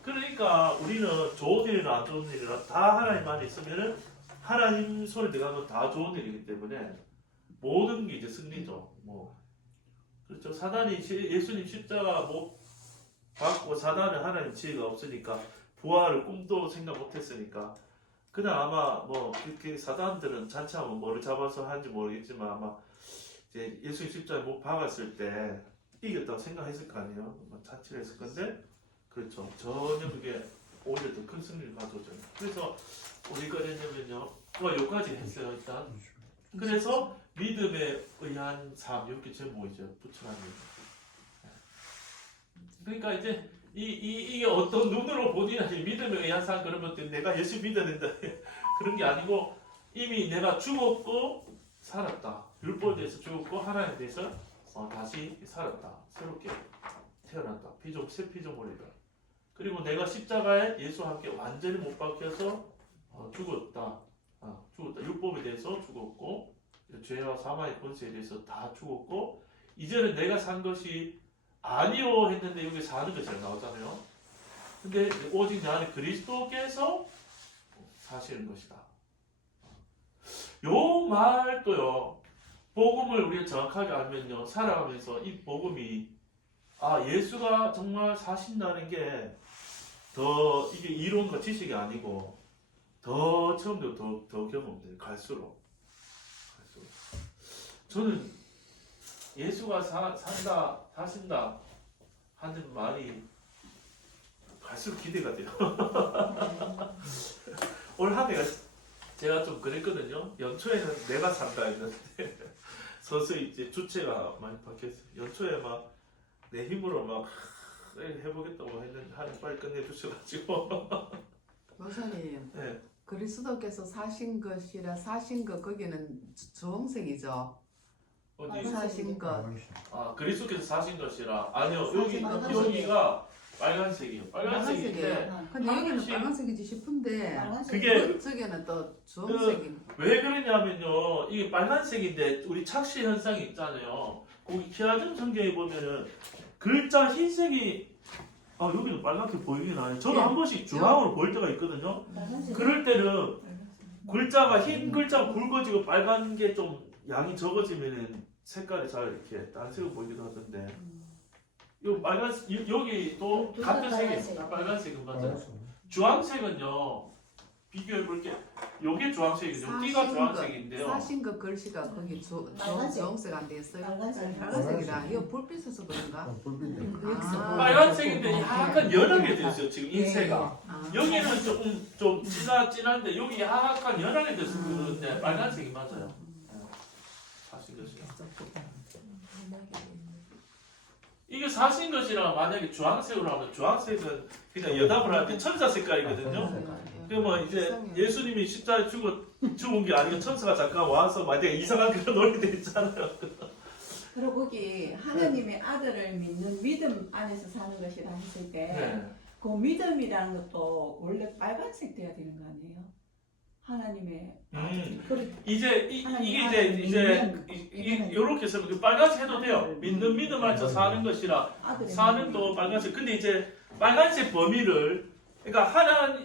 그러니까 우리는 좋은 일이나 안 좋은 일이나 다 하나님만 있으면은 하나님 손에 들어간 건 다 좋은 일이기 때문에 모든 게 이제 승리죠. 그렇죠. 사단이 예수님 십자가 못 받고 사단은 하나님 지혜가 없으니까 부활을 꿈도 생각 못했으니까 그냥 아마 그렇게 사단들은 잔치하면 뭐를 잡아서 하는지 모르겠지만 아마 이제 예수님 십자가에 못 박았을 때 이겼다고 생각했을 거 아니에요. 잔치를 했을 건데 그렇죠. 전혀 그게 오히려 더 큰 승리를 가져오죠. 그래서 우리가 됐냐면요. 여기까지 했어요 일단. 그래서 믿음에 의한 삶 이렇게 제목이죠. 부처라는. 그러니까 이제 이게 어떤 눈으로 보니나 믿음에 의한 삶 그러면 내가 예수 믿어야 된다 그런 게 아니고 이미 내가 죽었고 살았다. 율법에 대해서 죽었고 하나님에 대해서 다시 살았다. 새롭게 태어났다. 새 피조물이다. 그리고 내가 십자가에 예수와 함께 완전히 못 박혀서 죽었다. 죽었다. 율법에 대해서 죽었고 죄와 사망의 권세에 대해서 다 죽었고 이제는 내가 산 것이 아니요 했는데 여기 사는 것이 나오잖아요. 근데 오직 내 안에 그리스도께서 사시는 것이다. 요 말도요. 복음을 우리가 정확하게 알면요. 살아가면서 이 복음이 예수가 정말 사신다는 게 더 이게 이론과 지식이 아니고 더 처음부터 더 경험돼요. 갈수록. 저는 예수가 산다, 사신다 하는 말이 갈수록 기대가 돼요. 올 한 해가 제가 좀 그랬거든요. 연초에는 내가 산다 했는데 서서히 이제 주체가 많이 바뀌었어요. 연초에 막 내 힘으로 막 해보겠다고 했는데 하나님 빨리 끝내주셔가지고 목사님, 네. 그리스도께서 사신 것이라 사신 것 거기는 주홍색이죠. 어디 사신 것. 그리스도께서 사신 것이라 아니요 사신 것. 여기가 빨간색이에요. 빨간색인데 근데 여기는 빨간색이지 싶은데 그게 저기는 또 주홍색이. 왜 그러냐면요 이게 빨간색인데 우리 착시 현상이 있잖아요. 거기 키아즘 성경에 보면은 글자 흰색이 여기는 빨갛게 보이긴 하네. 저도 네. 한 번씩 주황으로 보일 때가 있거든요. 그럴 때는 글자가 흰 글자 굵어지고 빨간 게 좀 양이 적어지면은 색깔이 잘 이렇게 딴색으로 보이기도 하던데. 요 빨간 여기 또 같은 색이에요. 빨간색은 맞아요. 주황색은요 비교해 볼게. 요게 주황색이죠. 띠가 주황색인데요. 사신 것 글씨가 거기 주홍색 안 되었어요? 빨간색. 빨간색이다. 이거 불빛에서 그런가? 빨간색인데 약간 연하게 됐어요. 지금 인쇄가. 아. 여기는 조금 좀 진한데 여기 약간 연하게 됐어요. 그런데 빨간색이 맞아요. 사신 것이요. 이게 사신 것이라 만약에 주황색으로 하면 주황색은 그냥 여답을 할 때 천사 색깔이거든요. 그러면 이제 예수님이 십자가에 죽은 게 아니고 천사가 잠깐 와서 만약에 이상한 그런 논리들 있잖아요. 그리고 거기 하나님의 아들을 믿는 믿음 안에서 사는 것이라 했을 때 그 믿음이라는 것도 원래 빨간색 돼야 되는 거 아니에요? 하나님의 이제 이게 요렇게 해서 빨간색 해도 돼요. 믿는 믿음 안에서 사는 것이라 사는 또 빨간색. 근데 이제 빨간색 범위를 그러니까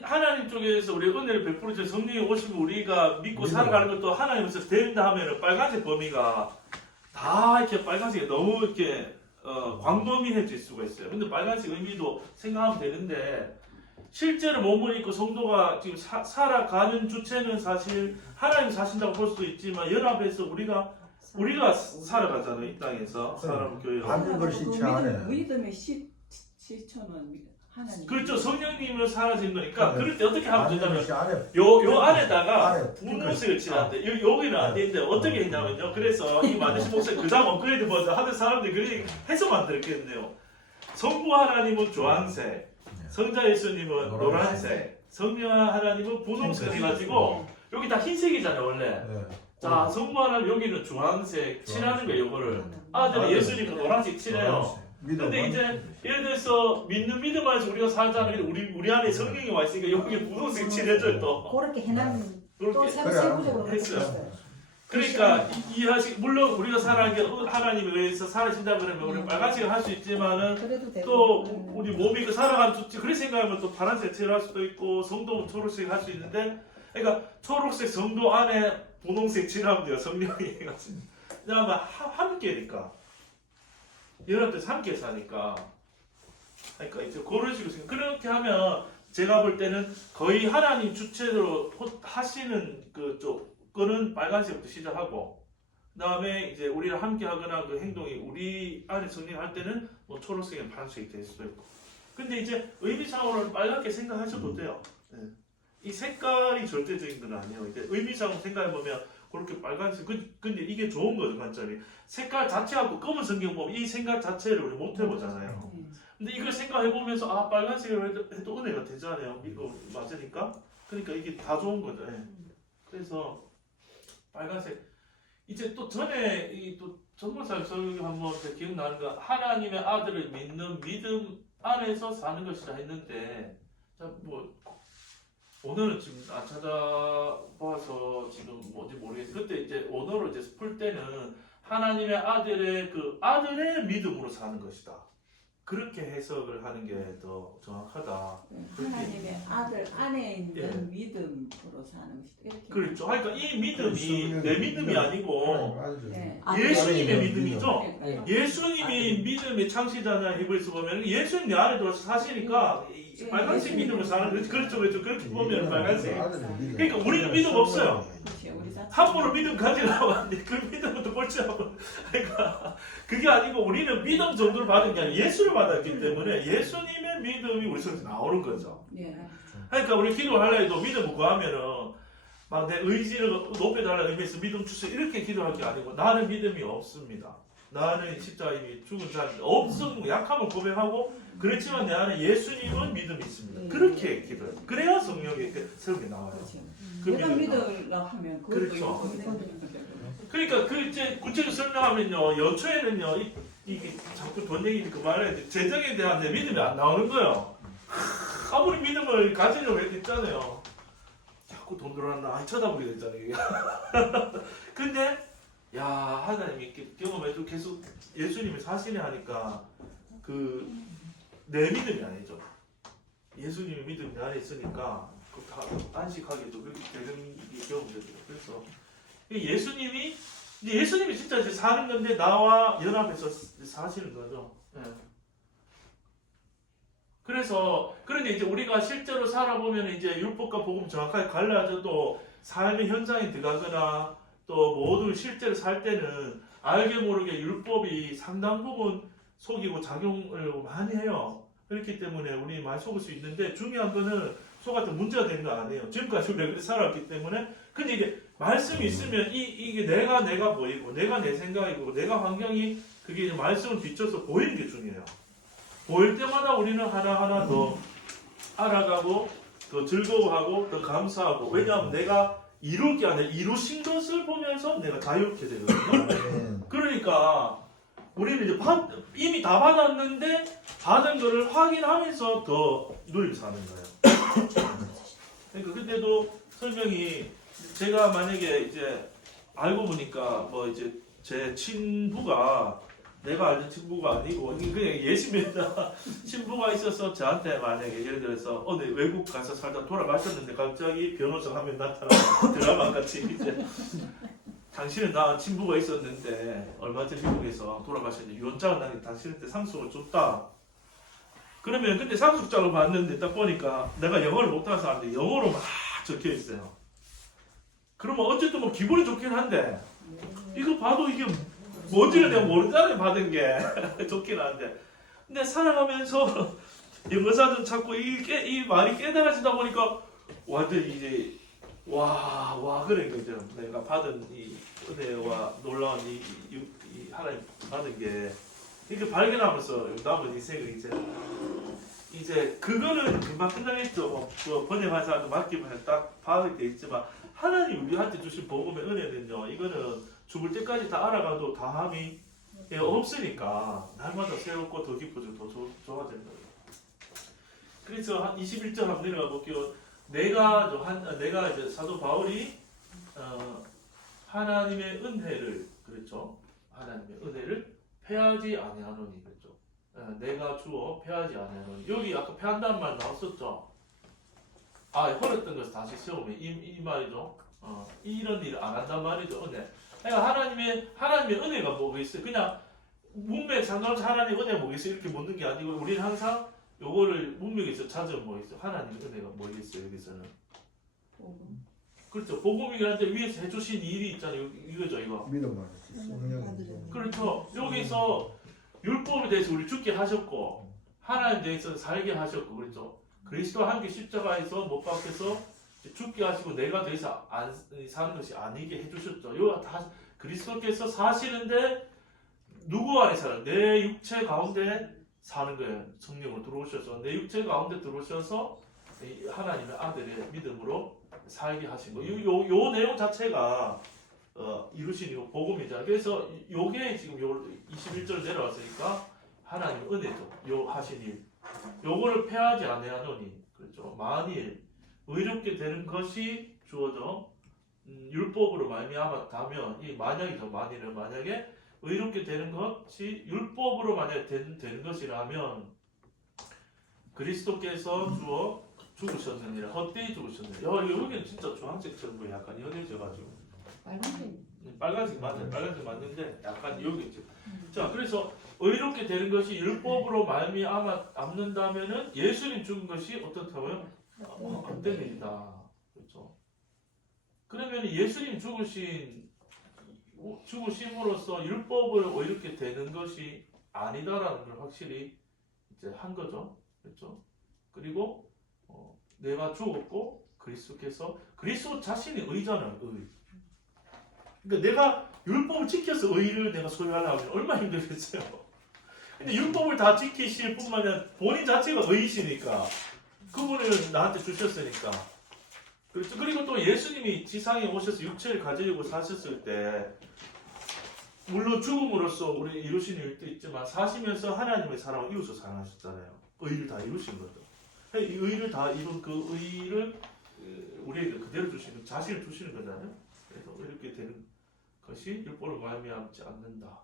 하나님 쪽에서 우리 은혜를 베풀어서 성령이 오시면 우리가 믿고 살아가는 것도 하나님에서 된다 하면은 빨간색 범위가 다 이렇게 빨간색이 너무 이렇게 광범위해질 수가 있어요. 근데 빨간색 의미도 생각하면 되는데 실제로 몸을 입고 성도가 지금 살아가는 주체는 사실 하나님 사신다고 볼 수도 있지만 연합해서 우리가 살아가잖아요. 이 땅에서 사람 교회로. 받는 걸 시체 안에. 믿음의 시초는 하나님. 그렇죠. 성령님으로 사라진 거니까 그럴 때 어떻게 하면 되냐면 안에 요 안에다가 안에 분홍색을 칠하는데 여기는 안 되는데 어떻게 했냐면요. 그래서 이 만드신 목사님 그 다음 업그레이드 버전 하는 사람들이 그렇게 해서 만들었겠네요. 성부 하나님은 주황색, 성자 예수님은 노란색, 성령 하나님은 분홍색 해가지고 여기 다 흰색이잖아요 원래. 자, 성모하나 여기는 주황색 칠하는 거예요. 요거를 아들이 예수니까 노란색 칠해요. 근데 이제 예를 들어서 믿는 믿음 안에서 우리가 살자는 우리 안에 성령이 와 있으니까 여기 분홍색 칠해줘요 또. 그렇게 해놨는 또 그렇게 세부적으로 했어요. 했어요. 그러니까 이해하시 물론 우리가 살아가는 게 하나님에 의해서 살아신다 그러면 우리 빨간색을 할 수 있지만은 그래도 되고. 또 우리 몸이 그 살아가는 그렇게 생각하면 또 파란색 칠할 수도 있고 성도 초록색 할 수 있는데 그러니까 초록색 성도 안에 분홍색 칠하면 돼요. 성령이 해가지고 그다음에 함께니까 연합돼서 함께 사니까 그러니까 이제 그런 식으로 생각. 그렇게 하면 제가 볼 때는 거의 하나님 주체로 하시는 그는 빨간색부터 시작하고 그다음에 이제 우리랑 함께 하거나 그 행동이 우리 안에 성령할 때는 뭐 초록색이나 파란색이 될 수도 있고. 근데 이제 의미상으로는 빨갛게 생각하셔도 돼요. 네. 이 색깔이 절대적인 건 아니에요. 이제 의미상으로 생각해 보면 그렇게 빨간색. 근데 이게 좋은 거죠 관점이. 색깔 자체하고 검은 성경 보면 이 생각 자체를 우리 못 해보잖아요. 근데 이걸 생각해 보면서 아 빨간색을 해도 은혜가 되잖아요. 이거 맞으니까. 그러니까 이게 다 좋은 거죠. 네. 그래서 빨간색. 이제 또 전에 또 전문사 설교 한번 기억나는 거 하나님의 아들을 믿는 믿음 안에서 사는 것이라 했는데 자 뭐 오늘은 지금 안 찾아봐서 지금 뭔지 모르겠어요. 그때 이제 언어로 이제 풀 때는 하나님의 아들의 그 아들의 믿음으로 사는 것이다. 그렇게 해석을 하는 게 더 정확하다. 하나님의 아들 안에 있는 예. 믿음으로 사는 것이다. 이렇게. 그렇죠. 그러니까 이 믿음이 내 믿음이 아니고 네. 예수님의 믿음이죠. 네. 예수님이 믿음의 창시자나 히브리서 보면 예수님 내 안에 들어서 사시니까 이 빨간색 믿음을 사는 거죠. 그렇죠, 그렇죠. 그렇게 보면 빨간색. 그러니까 우리는 믿음 없어요. 그렇죠. 우리 자체. 함부로 믿음 가지려고 하는데 그 믿음부터 꼴찌하고 그러니까 그게 아니고 우리는 믿음 정도를 받은 게 아니라 예수를 받았기 때문에 예수님의 믿음이 우리 속에서 나오는 거죠. 예. 그러니까 우리 기도하려 해도 믿음을 구하면은 막 내 의지를 높여달라는 의미에서 믿음 주세요 이렇게 기도할 게 아니고 나는 믿음이 없습니다. 나는 십자가에 죽은 자인데 없음 약함을 고백하고 그렇지만 내 안에 예수님은 믿음이 있습니다. 그렇게 기도해요. 그래야 성령이 새로운 게 나와요. 그렇죠. 그 내가 믿음이 믿으려 하면 그렇죠. 그것도 그러니까 그 이제 구체적으로 설명하면요 연초에는요 이게 자꾸 돈 얘기니까 말해야 돼. 재정에 대한 내 믿음이 안 나오는 거예요. 아무리 믿음을 가지려고 해도 있잖아요. 자꾸 돈 들어왔나 아니 쳐다보게 됐잖아요. 이게. 근데 야 하나님이 이렇게 경험해도 계속 예수님이 사시네 하니까 그 내 믿음이 아니죠. 예수님의 믿음이 내 안에 있으니까 다 안식하게도 그렇게 되는 경험되죠. 그래서 예수님이 이제 예수님이 진짜 이제 사는 건데 나와 연합해서 사시는 거죠. 예. 그래서 그런데 이제 우리가 실제로 살아보면 이제 율법과 복음 정확하게 갈라져도 삶의 현장에 들어가거나 또 모든 실제로 살 때는 알게 모르게 율법이 상당 부분 속이고 작용을 많이 해요. 그렇기 때문에 우리 많이 속을 수 있는데 중요한 거는 속아도 문제가 되는 거 아니에요. 지금까지 우리가 그렇게 살았기 때문에. 근데 이게 말씀이 있으면 이게 내가 보이고 내가 내 생각이고 내가 환경이 그게 이제 말씀을 비춰서 보이는 게 중요해요. 보일 때마다 우리는 하나하나 더 알아가고 더 즐거워하고 더 감사하고 왜냐하면 내가 이룰 게 아니라 이루신 것을 보면서 내가 자유롭게 되거든요. 그러니까 우리는 이제 이미 다 받았는데 받은 거를 확인하면서 더 누리면서 사는 거예요. 그러니까 그때도 설명이 제가 만약에 이제 알고 보니까 뭐 이제 제 친부가 내가 알던 친부가 아니고 그냥 예수님이다 친부가 있어서 저한테 만약에 예를 들어서 어느 외국 가서 살다 돌아가셨는데 갑자기 변호사 하면 나타나 드라마 같이 이제 당신은 나 친부가 있었는데 얼마 전 미국에서 돌아가셨는데 유언장을 나한테 당신한테 상속을 줬다. 그러면 근데 상속장을 봤는데 딱 보니까 내가 영어를 못하는 사람인데 영어로 막 적혀 있어요. 그러면 어쨌든 뭐 기분이 좋긴 한데 이거 봐도 이게 뭔지를 내가 모르잖아요. 받은 게 좋긴 한데 근데 살아가면서 영어사전 찾고 이 말이 깨달아지다 보니까 완전 이제 와 그래 그죠. 내가 받은 이 은혜와 놀라운 이 하나님 받은 게 이렇게 발견하면서 남은 인생을 이제 그거는 금방 끝나겠죠. 뭐 번역한 사람도 맡기면 딱 받을 게 있지만 하나님 우리한테 주신 복음의 은혜는요, 이거는 죽을 때까지 다 알아가도 다함이 없으니까 날마다 새롭고 더 깊어지고 더 좋아진다. 그래서 한 21절 한번 내려가 볼게요. 내가 이제 사도 바울이 하나님의 은혜를, 그렇죠? 하나님의 은혜를 패하지 아니하노니, 그렇죠? 내가 주어 패하지 아니하노니. 여기 아까 패한다는 말 나왔었죠? 허렸던 것을 다시 세우면 이 말이죠. 이런 일을 안 한단 말이죠. 은혜. 그러니까 하나님의 은혜가 뭐겠어요? 그냥 문맥 상관없이 하나님의 은혜가 뭐겠어요? 이렇게 묻는 게 아니고, 우리는 항상 요거를 문맥에서 찾으면 뭐겠어요? 하나님의 은혜가 뭐겠어요? 여기서는. 그렇죠. 복음이긴 한데 위에서 해주신 일이 있잖아요. 이거죠, 이거. 믿음만 성령. 그렇죠. 여기서 율법에 대해서 우리 죽게 하셨고, 하나님에 대해서 살게 하셨고, 그렇죠. 그리스도와 함께 십자가에서 못 박혀서 죽게 하시고 내가 더 이상 사는 것이 아니게 해주셨죠. 이거 다 그리스도께서 사시는데 누구 안에 살아요? 내 육체 가운데 사는 거예요. 성령으로 들어오셔서 내 육체 가운데 들어오셔서 하나님의 아들의 믿음으로 살게 하신 거예요. 요 내용 자체가 이루신 이 복음이잖아요. 그래서 요게 지금 요 21절 내려왔으니까 하나님의 은혜죠. 요 하신 일. 요거를 패하지 아니하노니, 그렇죠. 만일 의롭게 되는 것이 주어져 율법으로 말미암았다면, 이 만약이죠. 만약에 의롭게 되는 것이 율법으로 만약에 되는 것이라면 그리스도께서 주어 죽으셨느니라, 헛되이 죽으셨느니라. 여기는 진짜 주황색처럼 보여. 약간 연해져가지고 빨간색 맞아요. 빨간색 맞는데 약간 여기 있죠. 자, 그래서 의롭게 되는 것이 율법으로 말미암는다면은 예수님 죽은 것이 어떻다고요? 안 되는 일이다. 그렇죠. 그러면 예수님 죽으심으로써 율법을 의롭게 되는 것이 아니다라는 걸 확실히 이제 한 거죠. 그렇죠. 그리고 내가 죽었고 그리스도 자신이 의잖아요. 의. 그러니까 내가 율법을 지켜서 의를 내가 소유하려면 얼마나 힘들겠어요. 근데 율법을 다 지키실 뿐만 아니라 본인 자체가 의이시니까, 그분을 나한테 주셨으니까. 그렇죠. 그리고 또 예수님이 지상에 오셔서 육체를 가지고 사셨을 때, 물론 죽음으로써 우리 이루신 일도 있지만 사시면서 하나님의 사랑을 이루서 사랑하셨잖아요. 의를 다 이루신 거죠. 이 의를 다 이룬 그 의를 우리에게 그대로 주시는, 자신을 주시는 거잖아요. 그래서 이렇게 되는 것이 율법을 말미암지 않는다.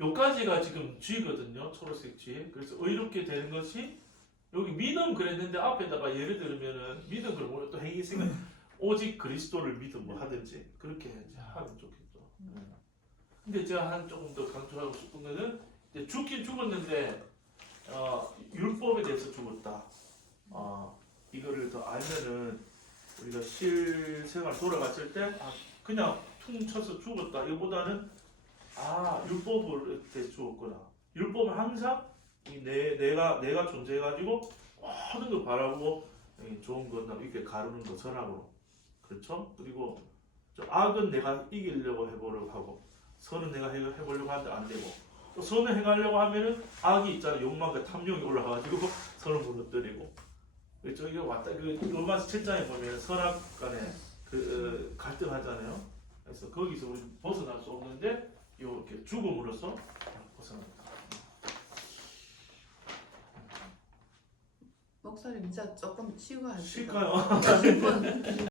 요까지가 지금 G거든요. 초록색 G. 그래서 의롭게 되는 것이, 여기 믿음 그랬는데 앞에다가 예를 들면은 믿음 그러면 또 행위 생각, 오직 그리스도를 믿음으로 하든지 그렇게 하면 좋겠죠. 근데 제가 조금 더 강조하고 싶은 거는, 이제 죽긴 죽었는데 율법에 대해서 죽었다. 이거를 더 알면은 우리가 실생활 돌아갔을 때 그냥 퉁 쳐서 죽었다 이거보다는 율법을 대해서 죽었구나. 율법은 항상 내가 존재해가지고 모든 걸 바라고 좋은 것 이렇게 가르는 거 선악으로, 그렇죠. 그리고 악은 내가 이기려고 해보려고 하고 선은 내가 해보려고 하는데 안 되고, 또 선을 행하려고 하면은 악이 있잖아요. 욕망과 탐욕이 올라가가지고 선을 무너뜨리고, 그렇죠. 이게 왔다. 그 로마서 7장에 보면 선악 간에 갈등하잖아요. 그래서 거기서 우리 벗어날 수 없는데 이렇게 죽음으로써 벗어납니다. 목사님 진짜 조금 쉬고 하세요. 쉴까요?